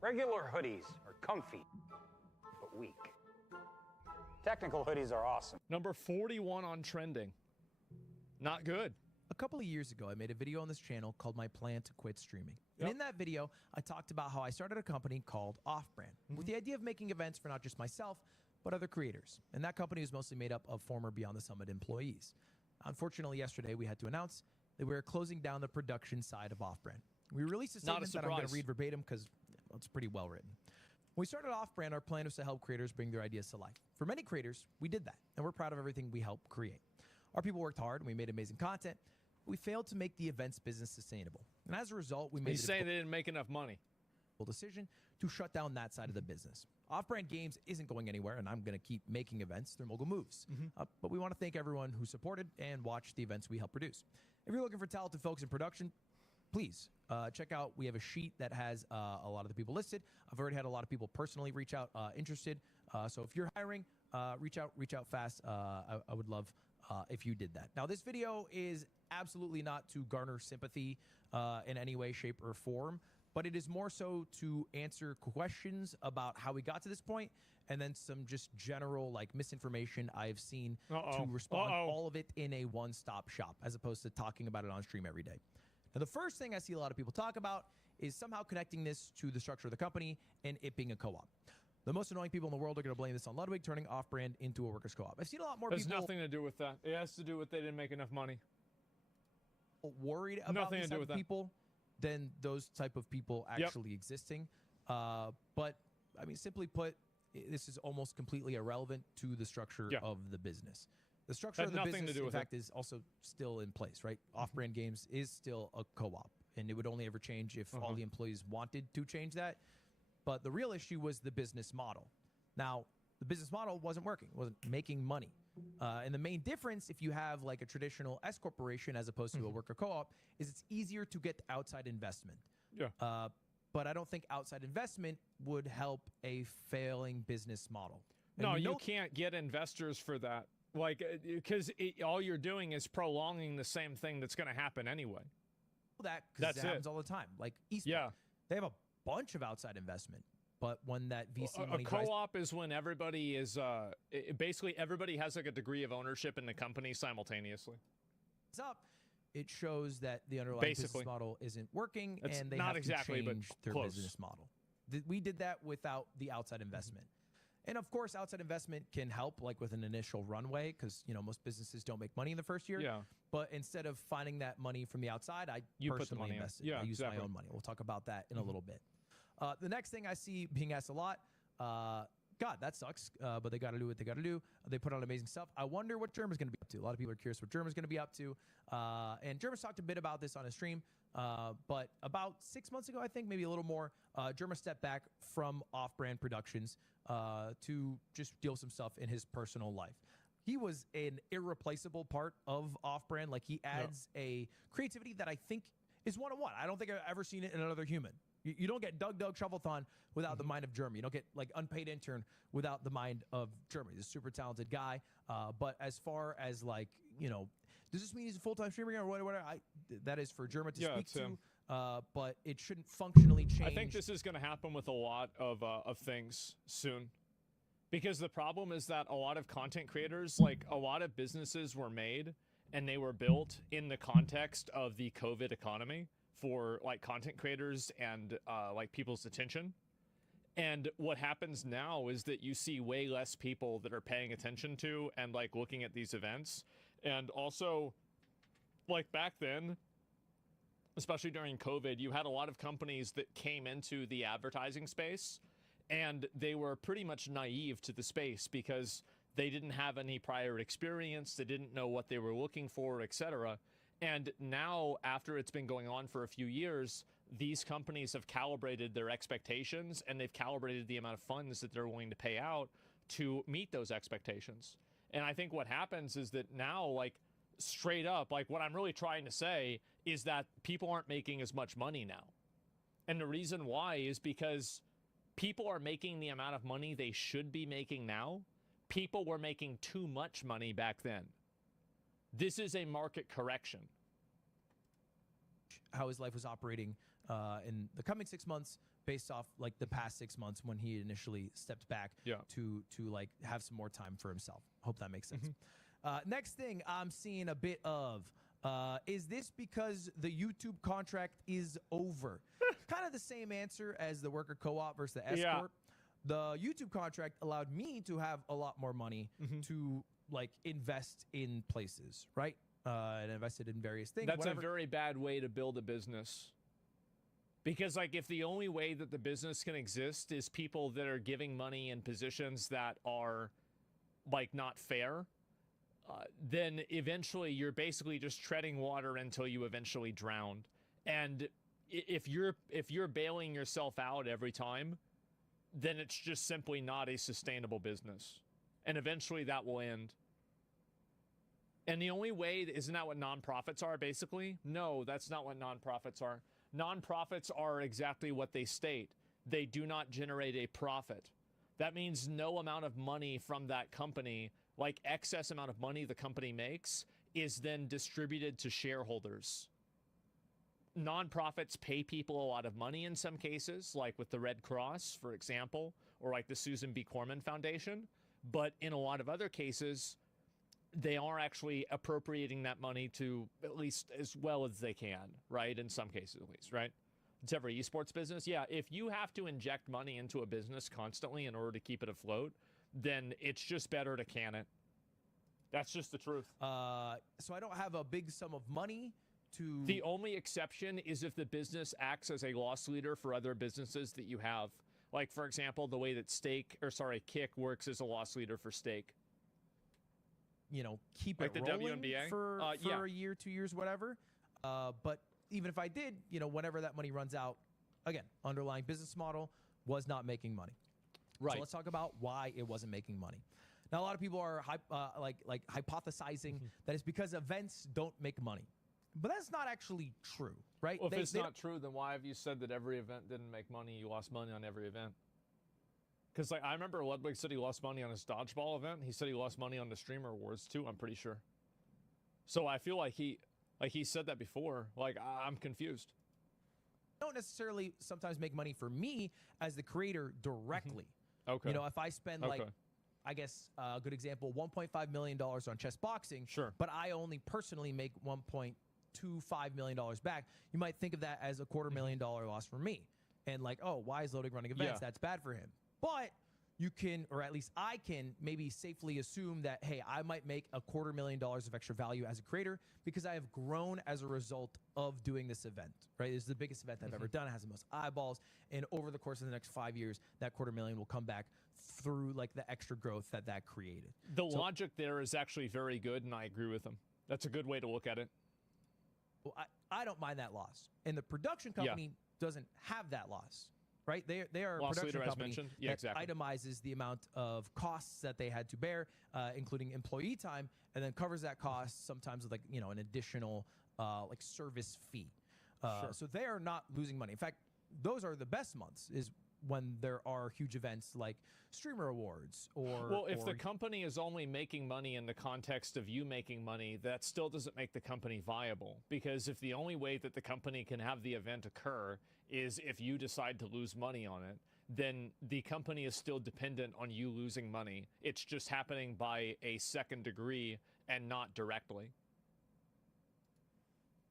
Regular hoodies are comfy, but weak. Technical hoodies are awesome. Number 41 on trending. Not good. A couple of years ago, I made a video on this channel called My Plan to Quit Streaming. And in that video, I talked about how I started a company called Off-Brand with the idea of making events for not just myself, but other creators. And that company was mostly made up of former Beyond the Summit employees. Unfortunately, yesterday we had to announce that we were closing down the production side of Off-Brand. We released a statement that I'm going to read verbatim because it's pretty well written. When we started Off-Brand, our plan was to help creators bring their ideas to life. For many creators, we did that, and we're proud of everything we helped create. Our people worked hard, and we made amazing content. We failed to make the events business sustainable. And as a result, we made He's saying they didn't make enough money. Decision to shut down that side of the business. Off-Brand Games isn't going anywhere, and I'm going to keep making events through Mogul Moves. But we want to thank everyone who supported and watched the events we helped produce. If you're looking for talented folks in production, please check out. We have a sheet that has a lot of the people listed. I've already had a lot of people personally reach out interested. So if you're hiring, reach out fast. I would love if you did that. Now, this video is absolutely not to garner sympathy in any way, shape, or form, but it is more so to answer questions about how we got to this point, and then some just general like misinformation I've seen to respond all of it in a one-stop shop, as opposed to talking about it on stream every day. Now, the first thing I see a lot of people talk about is somehow connecting this to the structure of the company and it being a co-op. The most annoying people in the world are going to blame this on Ludwig turning Off-Brand into a workers' co-op. I've seen a lot more people... There's nothing to do with that. It has to do with they didn't make enough money. Worried about these type of people than those type of people actually existing. But, I mean, simply put, this is almost completely irrelevant to the structure of the business. The structure of the business, in fact, is also still in place, right? Off-Brand Games is still a co-op, and it would only ever change if all the employees wanted to change that. But the real issue was the business model. Now, the business model wasn't working, wasn't making money. And the main difference, if you have like a traditional S corporation as opposed to a worker co-op, is it's easier to get outside investment. But I don't think outside investment would help a failing business model. And no, you can't get investors for that. Like, because all you're doing is prolonging the same thing that's going to happen anyway. That happens all the time. Like esports, they have a bunch of outside investment, but when that VC money a co-op is when everybody is basically everybody has like a degree of ownership in the company simultaneously. It shows that the underlying business model isn't working, and they have to change their business model. We did that without the outside investment. And of course, outside investment can help, like with an initial runway, because most businesses don't make money in the first year. But instead of finding that money from the outside, I personally invested. I use my own money. We'll talk about that in a little bit. The next thing I see being asked a lot, God, that sucks, but they got to do what they got to do. They put on amazing stuff. I wonder what Germa's going to be up to. A lot of people are curious what Germa's going to be up to. And Germa's talked a bit about this on his stream. But about 6 months ago, I think, maybe a little more, Germa stepped back from Off-Brand Productions to just deal with some stuff in his personal life. He was an irreplaceable part of Off-Brand. Like, he adds a creativity that I think is one-on-one. I don't think I've ever seen it in another human. You don't get Doug Shufflethon without the mind of Germa. You don't get, like, Unpaid Intern without the mind of Germa. He's a super talented guy. But as far as, like, does this mean he's a full-time streamer or whatever? That is for Germa to speak to. But it shouldn't functionally change. I think this is going to happen with a lot of things soon. Because the problem is that a lot of content creators, like a lot of businesses were made and they were built in the context of the COVID economy for like content creators and like people's attention. And what happens now is that you see way less people that are paying attention to and like looking at these events. And also, like back then, especially during COVID, you had a lot of companies that came into the advertising space and they were pretty much naive to the space because they didn't have any prior experience, they didn't know what they were looking for, etc. And now, after it's been going on for a few years, these companies have calibrated their expectations and they've calibrated the amount of funds that they're willing to pay out to meet those expectations. And I think what happens is that now, like, straight up, like, what I'm really trying to say is that people aren't making as much money now. And the reason why is because people are making the amount of money they should be making now people were making too much money back then. This is a market correction. How his life was operating in the coming 6 months, based off like the past 6 months when he initially stepped back to like have some more time for himself. Hope that makes sense. Next thing I'm seeing a bit of, is this because the YouTube contract is over? Kind of the same answer as the worker co-op versus the S Corp. The YouTube contract allowed me to have a lot more money to like invest in places, right? And invested in various things. That's a very bad way to build a business. Because like if the only way that the business can exist is people that are giving money in positions that are like not fair, then eventually you're basically just treading water until you eventually drown. And if you're bailing yourself out every time, then it's just simply not a sustainable business. And eventually that will end. And the only way, isn't that what nonprofits are basically? No, that's not what nonprofits are. Nonprofits are exactly what they state. They do not generate a profit. That means no amount of money from that company, like excess amount of money the company makes, is then distributed to shareholders. Nonprofits pay people a lot of money in some cases, like with the Red Cross, for example, or like the Susan B. Komen Foundation. But in a lot of other cases, they are actually appropriating that money to at least as well as they can, right? In some cases, at least, right? It's every esports business. Yeah, if you have to inject money into a business constantly in order to keep it afloat, then it's just better to can it. That's just the truth. So I don't have a big sum of money to... The only exception is if the business acts as a loss leader for other businesses that you have. Like, for example, the way that Kick works as a loss leader for Stake. You know, keep like it the rolling WNBA? for a year, 2 years, whatever. But even if I did, you know, whenever that money runs out, again, underlying business model was not making money. Right. So let's talk about why it wasn't making money. Now, a lot of people are hypothesizing that it's because events don't make money. But that's not actually true, right? Well, if it's not true, then why have you said that every event didn't make money? You lost money on every event. Because like I remember Ludwig said he lost money on his dodgeball event. He said he lost money on the streamer awards too. I'm pretty sure. So I feel like he said that before. Like I'm confused. Don't necessarily sometimes make money for me as the creator directly. Okay. You know, if I spend like, I guess a good example, $1.5 million on chess boxing. Sure. But I only personally make $1.25 million back. You might think of that as a $250,000 loss for me. And like, oh, why is Loading running events? That's bad for him. But you can, or at least I can, maybe safely assume that, hey, I might make a $250,000 of extra value as a creator because I have grown as a result of doing this event, right? This is the biggest event I've ever done. It has the most eyeballs. And over the course of the next 5 years, that $250,000 will come back through like the extra growth that created. The logic there is actually very good, and I agree with him. That's a good way to look at it. Well, I don't mind that loss. And the production company doesn't have that loss. Right, they are a production company that itemizes the amount of costs that they had to bear, including employee time, and then covers that cost sometimes with like an additional like service fee. So they are not losing money. In fact, those are the best months is when there are huge events like streamer awards or if the company is only making money in the context of you making money, that still doesn't make the company viable, because if the only way that the company can have the event occur is if you decide to lose money on it, then the company is still dependent on you losing money. It's just happening by a second degree and not directly.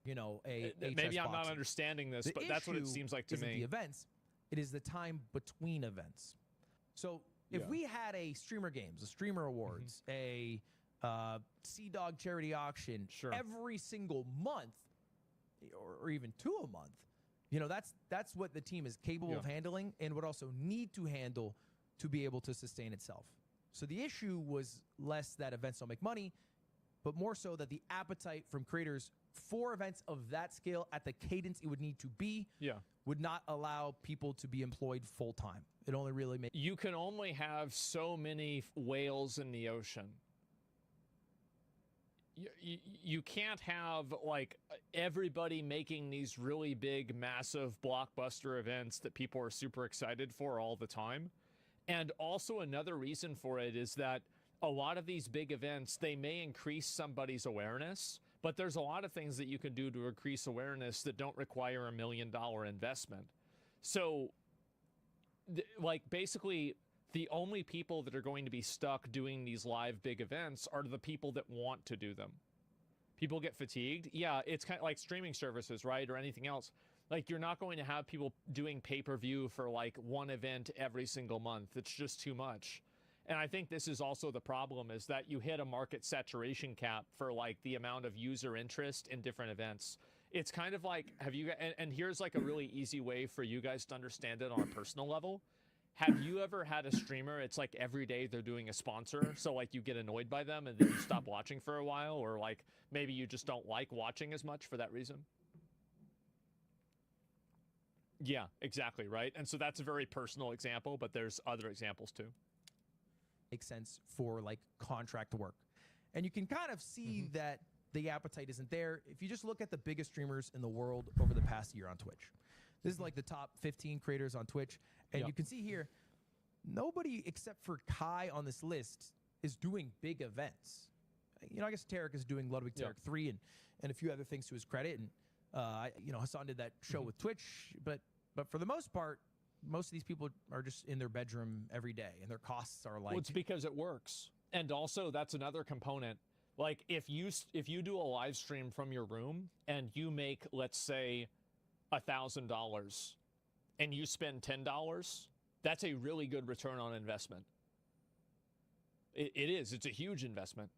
You know, maybe I'm not understanding this, but that's what it seems like to me. The events, it is the time between events. So if we had a streamer games, a streamer awards, a Sea Dog charity auction every single month, or even 2 a month, you know, that's what the team is capable of handling and would also need to handle to be able to sustain itself. So the issue was less that events don't make money, but more so that the appetite from creators for events of that scale at the cadence it would need to be would not allow people to be employed full time. It only really makes... You can only have so many whales in the ocean. You can't have like everybody making these really big, massive blockbuster events that people are super excited for all the time. And also another reason for it is that a lot of these big events, they may increase somebody's awareness, but there's a lot of things that you can do to increase awareness that don't require $1 million investment. So, like, basically, the only people that are going to be stuck doing these live big events are the people that want to do them. People get fatigued. Yeah, it's kind of like streaming services, right? Or anything else. Like, you're not going to have people doing pay-per-view for, like, one event every single month. It's just too much. And I think this is also the problem, is that you hit a market saturation cap for, like, the amount of user interest in different events. It's kind of like, and here's like a really easy way for you guys to understand it on a personal level. Have you ever had a streamer, it's like every day they're doing a sponsor, so like you get annoyed by them and then you stop watching for a while, or like maybe you just don't like watching as much for that reason? Yeah, exactly, right? And so that's a very personal example, but there's other examples too. Makes sense for like contract work. And you can kind of see that the appetite isn't there. If you just look at the biggest streamers in the world over the past year on Twitch, this is like the top 15 creators on Twitch. And you can see here, nobody except for Kai on this list is doing big events. You know, I guess Tarek is doing Ludwig Tarek 3 and a few other things to his credit. And, you know, Hassan did that show with Twitch. But for the most part, most of these people are just in their bedroom every day, and their costs are like... Well, it's because it works. And also, that's another component. Like, if you do a live stream from your room and you make, let's say, $1,000 and you spend $10, that's a really good return on investment. It is. It's a huge investment.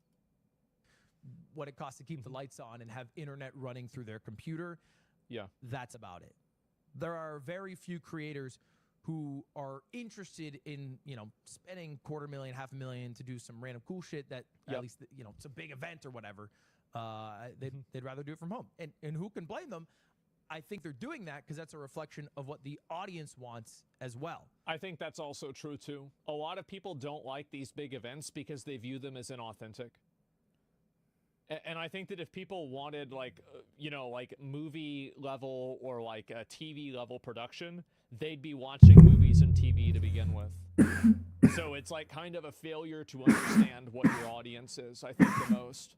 What it costs to keep the lights on and have internet running through their computer, that's about it. There are very few creators who are interested in, you know, spending $250,000, $500,000 to do some random cool shit that at least, you know, it's a big event or whatever. They'd rather do it from home. And who can blame them? I think they're doing that because that's a reflection of what the audience wants as well. I think that's also true too. A lot of people don't like these big events because they view them as inauthentic. And I think that if people wanted, like, you know, like movie level or like a TV level production, they'd be watching movies and TV to begin with. So it's like kind of a failure to understand what your audience is, I think, the most.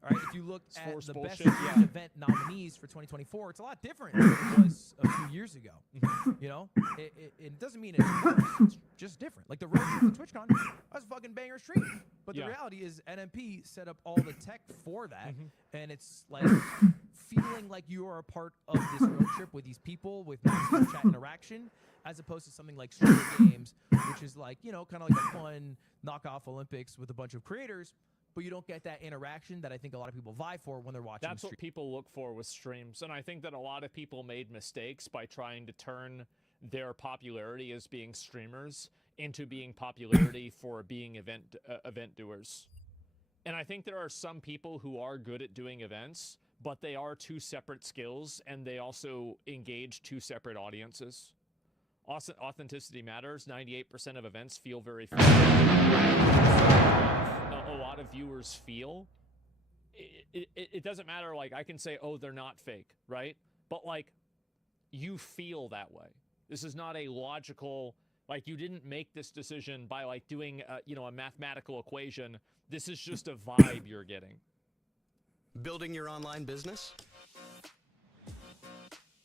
All right, if you look at the best event nominees for 2024, it's a lot different than it was a few years ago. You know, it doesn't mean it's worse, it's just different. Like the road trip to TwitchCon, that's a fucking banger stream. But the reality is NMP set up all the tech for that, and it's like feeling like you are a part of this road trip with these people, with massive chat interaction, as opposed to something like Street Games, which is like, you know, kind of like a fun knockoff Olympics with a bunch of creators. But you don't get that interaction that I think a lot of people vie for when they're watching. That's what people look for with streams. And I think that a lot of people made mistakes by trying to turn their popularity as being streamers into being popularity for being event doers. And I think there are some people who are good at doing events, but they are two separate skills, and they also engage two separate audiences. Authenticity matters. 98% of events feel very fake. A lot of viewers feel. It doesn't matter, like, I can say, oh, they're not fake, right? But, like, you feel that way. This is not a logical, like, you didn't make this decision by, like, doing, you know, a mathematical equation. This is just a vibe you're getting. Building your online business?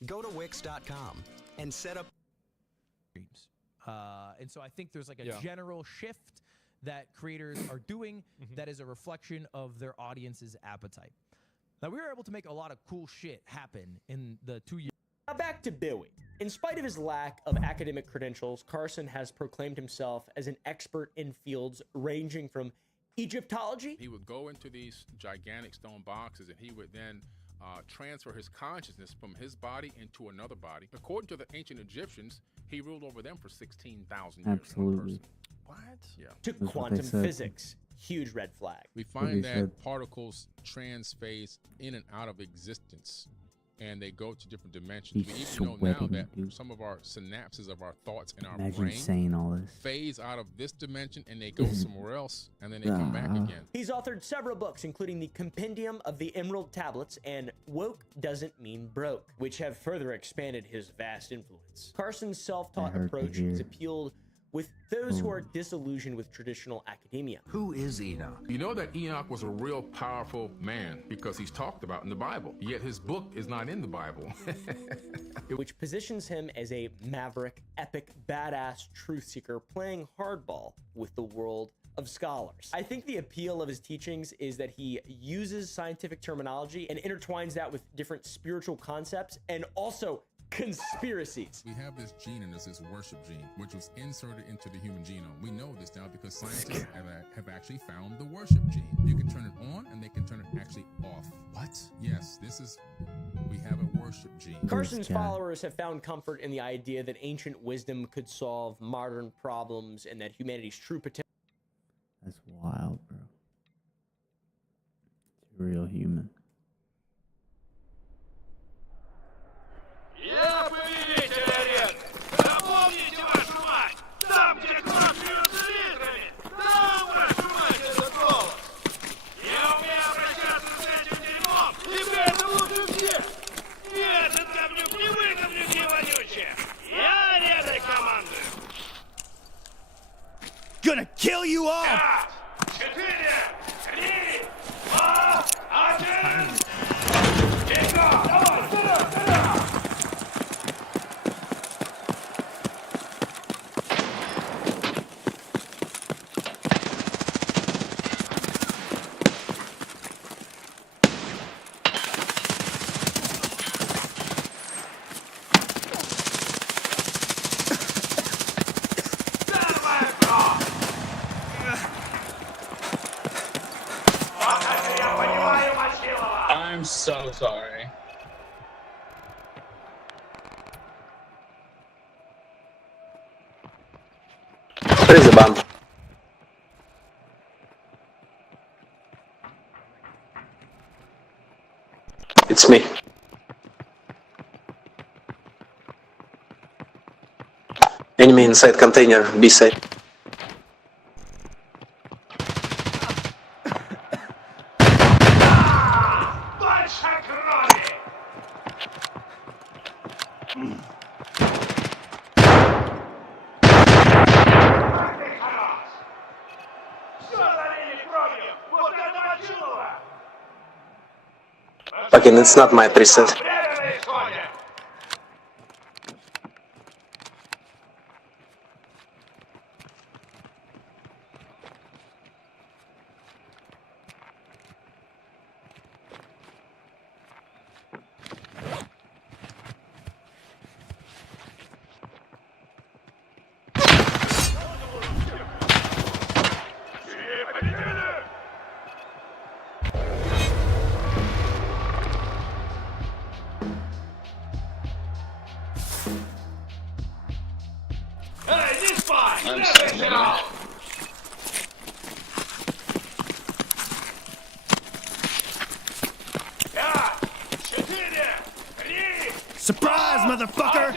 Go to Wix.com and set up streams. And so I think there's like a general shift that creators are doing that is a reflection of their audience's appetite. Now, we were able to make a lot of cool shit happen in the 2 years. Now back to Billy. In spite of his lack of academic credentials, Carson has proclaimed himself as an expert in fields ranging from Egyptology. He would go into these gigantic stone boxes and he would then transfer his consciousness from his body into another body. According to the ancient Egyptians, he ruled over them for 16,000 years. Absolutely. What? Yeah. To quantum physics. Huge red flag. We find that particles transphase in and out of existence, and they go to different dimensions. We even know now that some of our synapses of our thoughts in our brain saying all this. phase out of this dimension and they go somewhere else, and then they come back again. He's authored several books, including the Compendium of the Emerald Tablets and Woke Doesn't Mean Broke, which have further expanded his vast influence. Carson's self-taught approach has appealed with those who are disillusioned with traditional academia. Who is Enoch? You know that Enoch was a real powerful man because he's talked about in the Bible, yet his book is not in the Bible. Which positions him as a maverick, epic, badass truth seeker playing hardball with the world of scholars. I think the appeal of his teachings is that he uses scientific terminology and intertwines that with different spiritual concepts and also conspiracies. We have this gene in us, this worship gene, which was inserted into the human genome. We know this now because scientists have actually found the worship gene. You can turn it on and they can turn it actually off. What? Yes, we have a worship gene. Carson's followers have found comfort in the idea that ancient wisdom could solve modern problems and that humanity's true potential. That's wild, bro. It's real human. Я повелитель арен! Запомните вашу мать! Там, где клацаются литрами! Там, вашу мать, этот голос! Я умею обращаться с этим дерьмом, и вы это лучше всех! Нет, говнюк, не вы, говнюки вонючие! Я ареной командую! Gonna kill you all! 5, 4, 3, 2, 1! Иго! Давай, вперед, вперед! I'm so sorry. Raise the bomb. It's me. Enemy inside container, B side. Fucking, it's not my preset. Hey, this spy! I'm sorry. Surprise, motherfucker!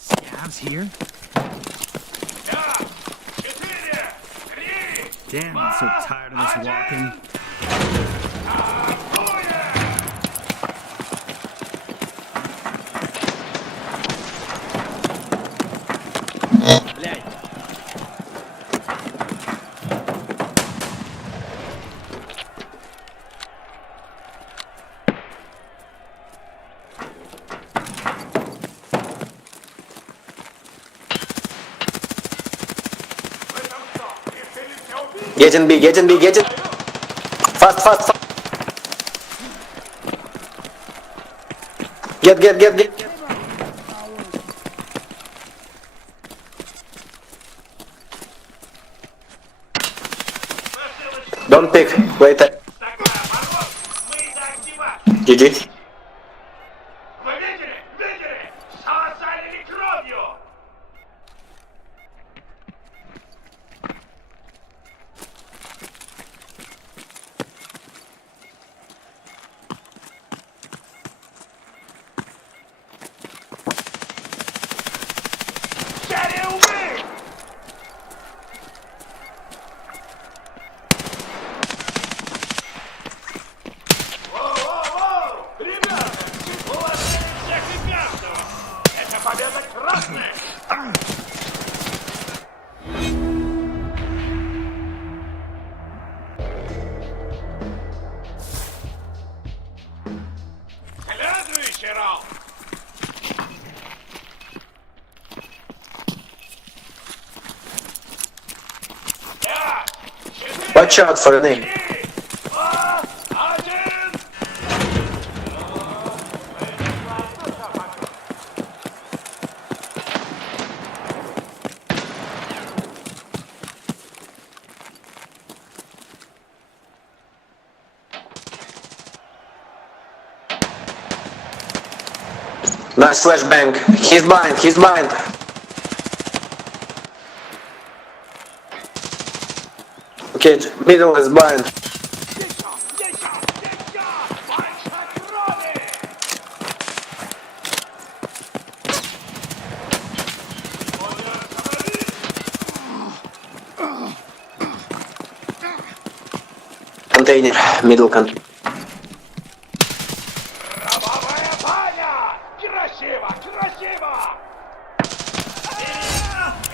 Scavs here? Damn, I'm so tired of this walking. Get in B, get in B, get in. Fast, fast, fast. Get. Don't pick, wait. GG. Вы видели? Видели? Солосали кровью! Взяли умы! Воу-воу-воу! Ребята, уложили всех и каждого! Это победа красных! Следующий раунд! Watch out for the name. Nice flashbang. He's blind. Okay, middle is blind. Container, middle container. Кровавая баня! Красиво! Красиво!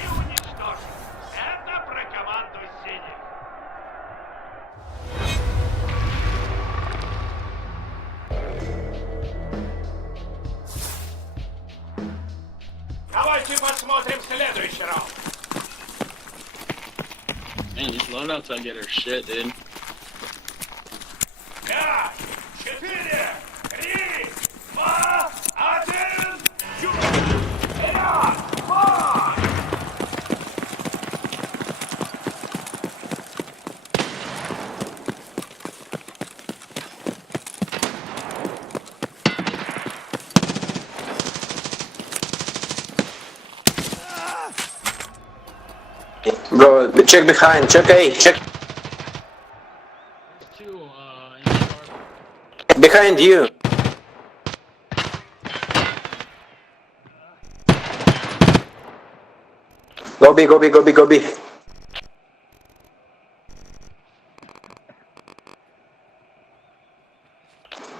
И уничтожить! Это про команду синих! Давайте посмотрим следующий раунд. Man, these loadouts I get are shit, dude. 5, 4, 3, 2, 1, вперед! Марш! Bro, check behind, check A, check. Behind you. Go B.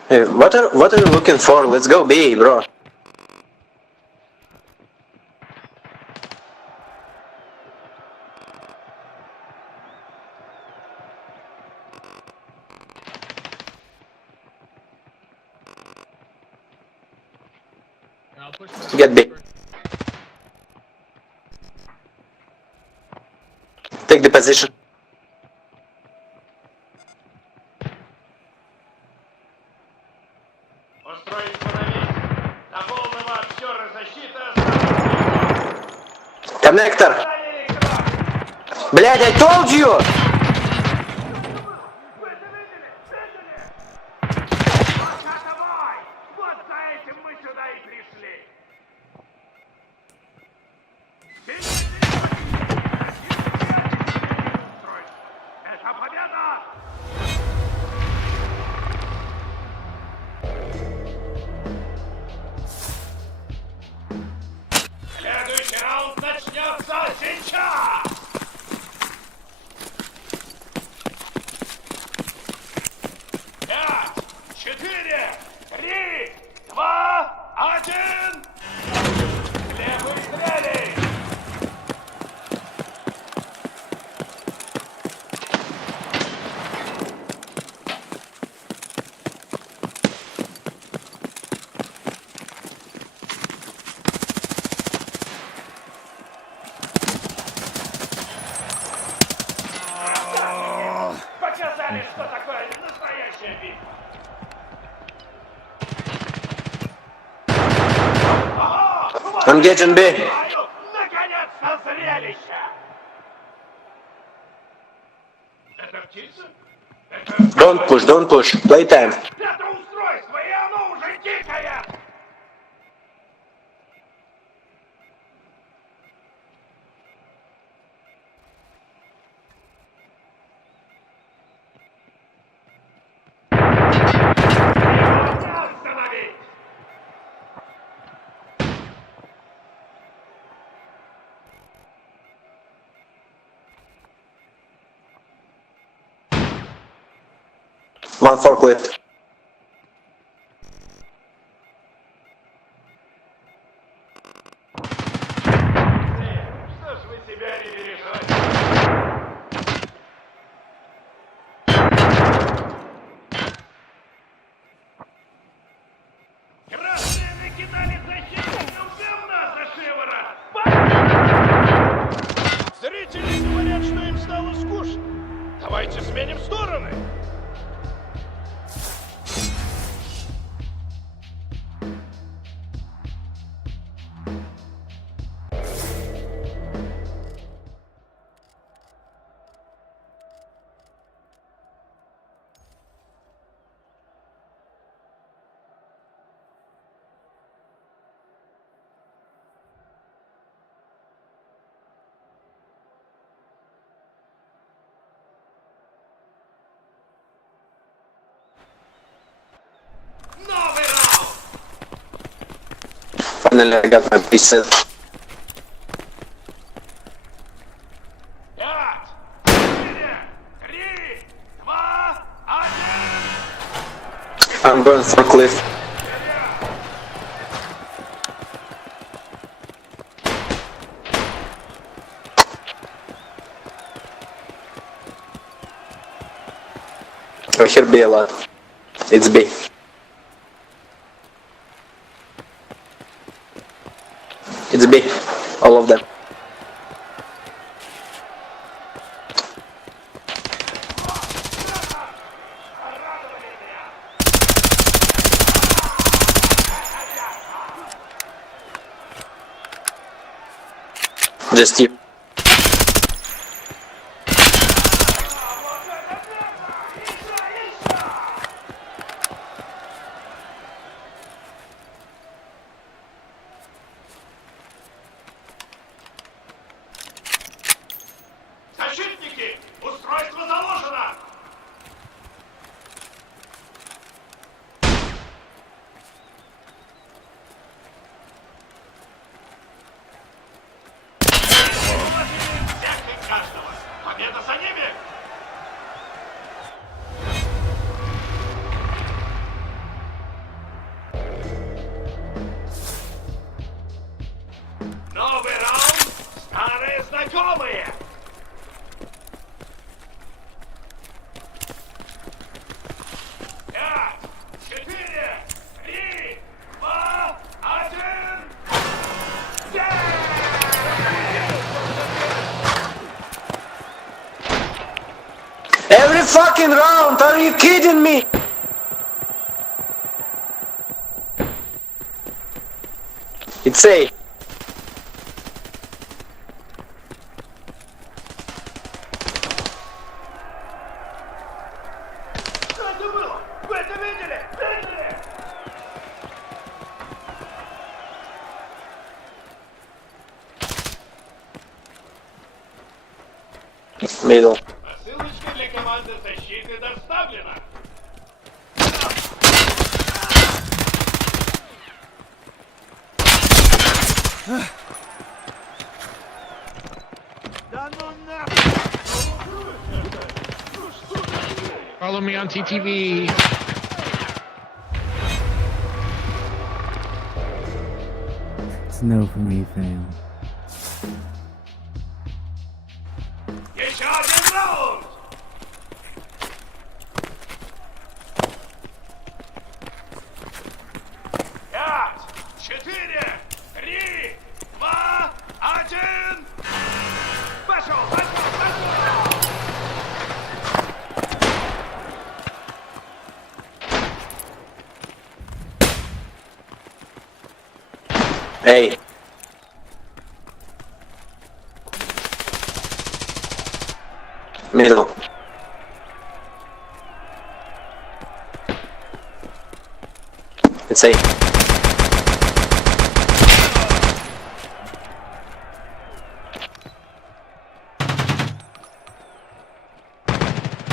Hey, what are you looking for? Let's go B, bro. Get B. Take the position. Устроить фоновик. До полного обсера защита. Коннектор. Блядь, I told you! Вот за этим мы сюда и пришли. Это победа! Следующий раунд начнется сейчас! I'm getting B. Наконец-то зрелище! Это птица? Don't push, don't push. Playtime. Это устройство, и оно уже дикое! Остановить! One forklift. Что ж вы себя не бережете? Красные накидали защитникам говна за шиворот! Зрители говорят, что им стало скучно. Давайте сменим стороны. Новый раунд! Finally, I got my preset. 5, 4, 3, 2, 1! I'm going forklift. I hear B a lot. It's B. It's B. All of them. Just you. Защитники! Устройство заложено! Всех и каждого! Победа за ними! Новый раунд! Старые знакомые! 5, 4, 3, 2, 1! Every fucking round! Are you kidding me? It's A. Что это было? Вы это видели? Видели? Middle. Посылочка для команды защиты доставлена. Да ну нахуй! Follow me on TTV. It's no for me, fam. Еще один раунд! Пять, 4, 3, 2, 1! Пошел, пошел, пошел! Hey. Middle. It's A.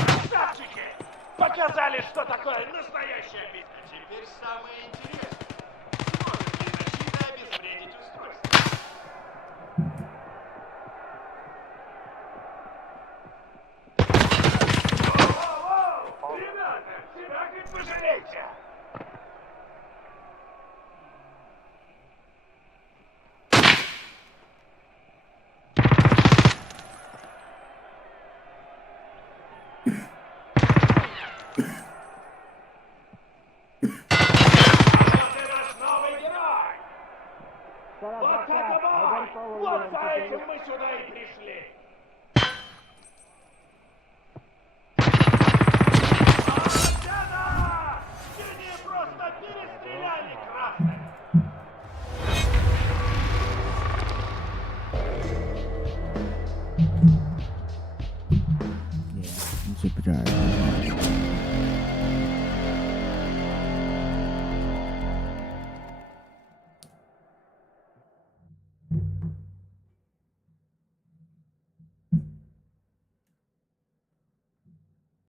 Красавчики! Показали, что такое настоящая битва. Теперь самое интересное. Сможет ли защита обезвредить устройство? Воу-воу-воу! Ребята, себя хоть пожалейте! Вот это бой! Вот за этим мы сюда и пришли! Молодчина! Синие просто перестреляли красных! Yeah, I'm super tired.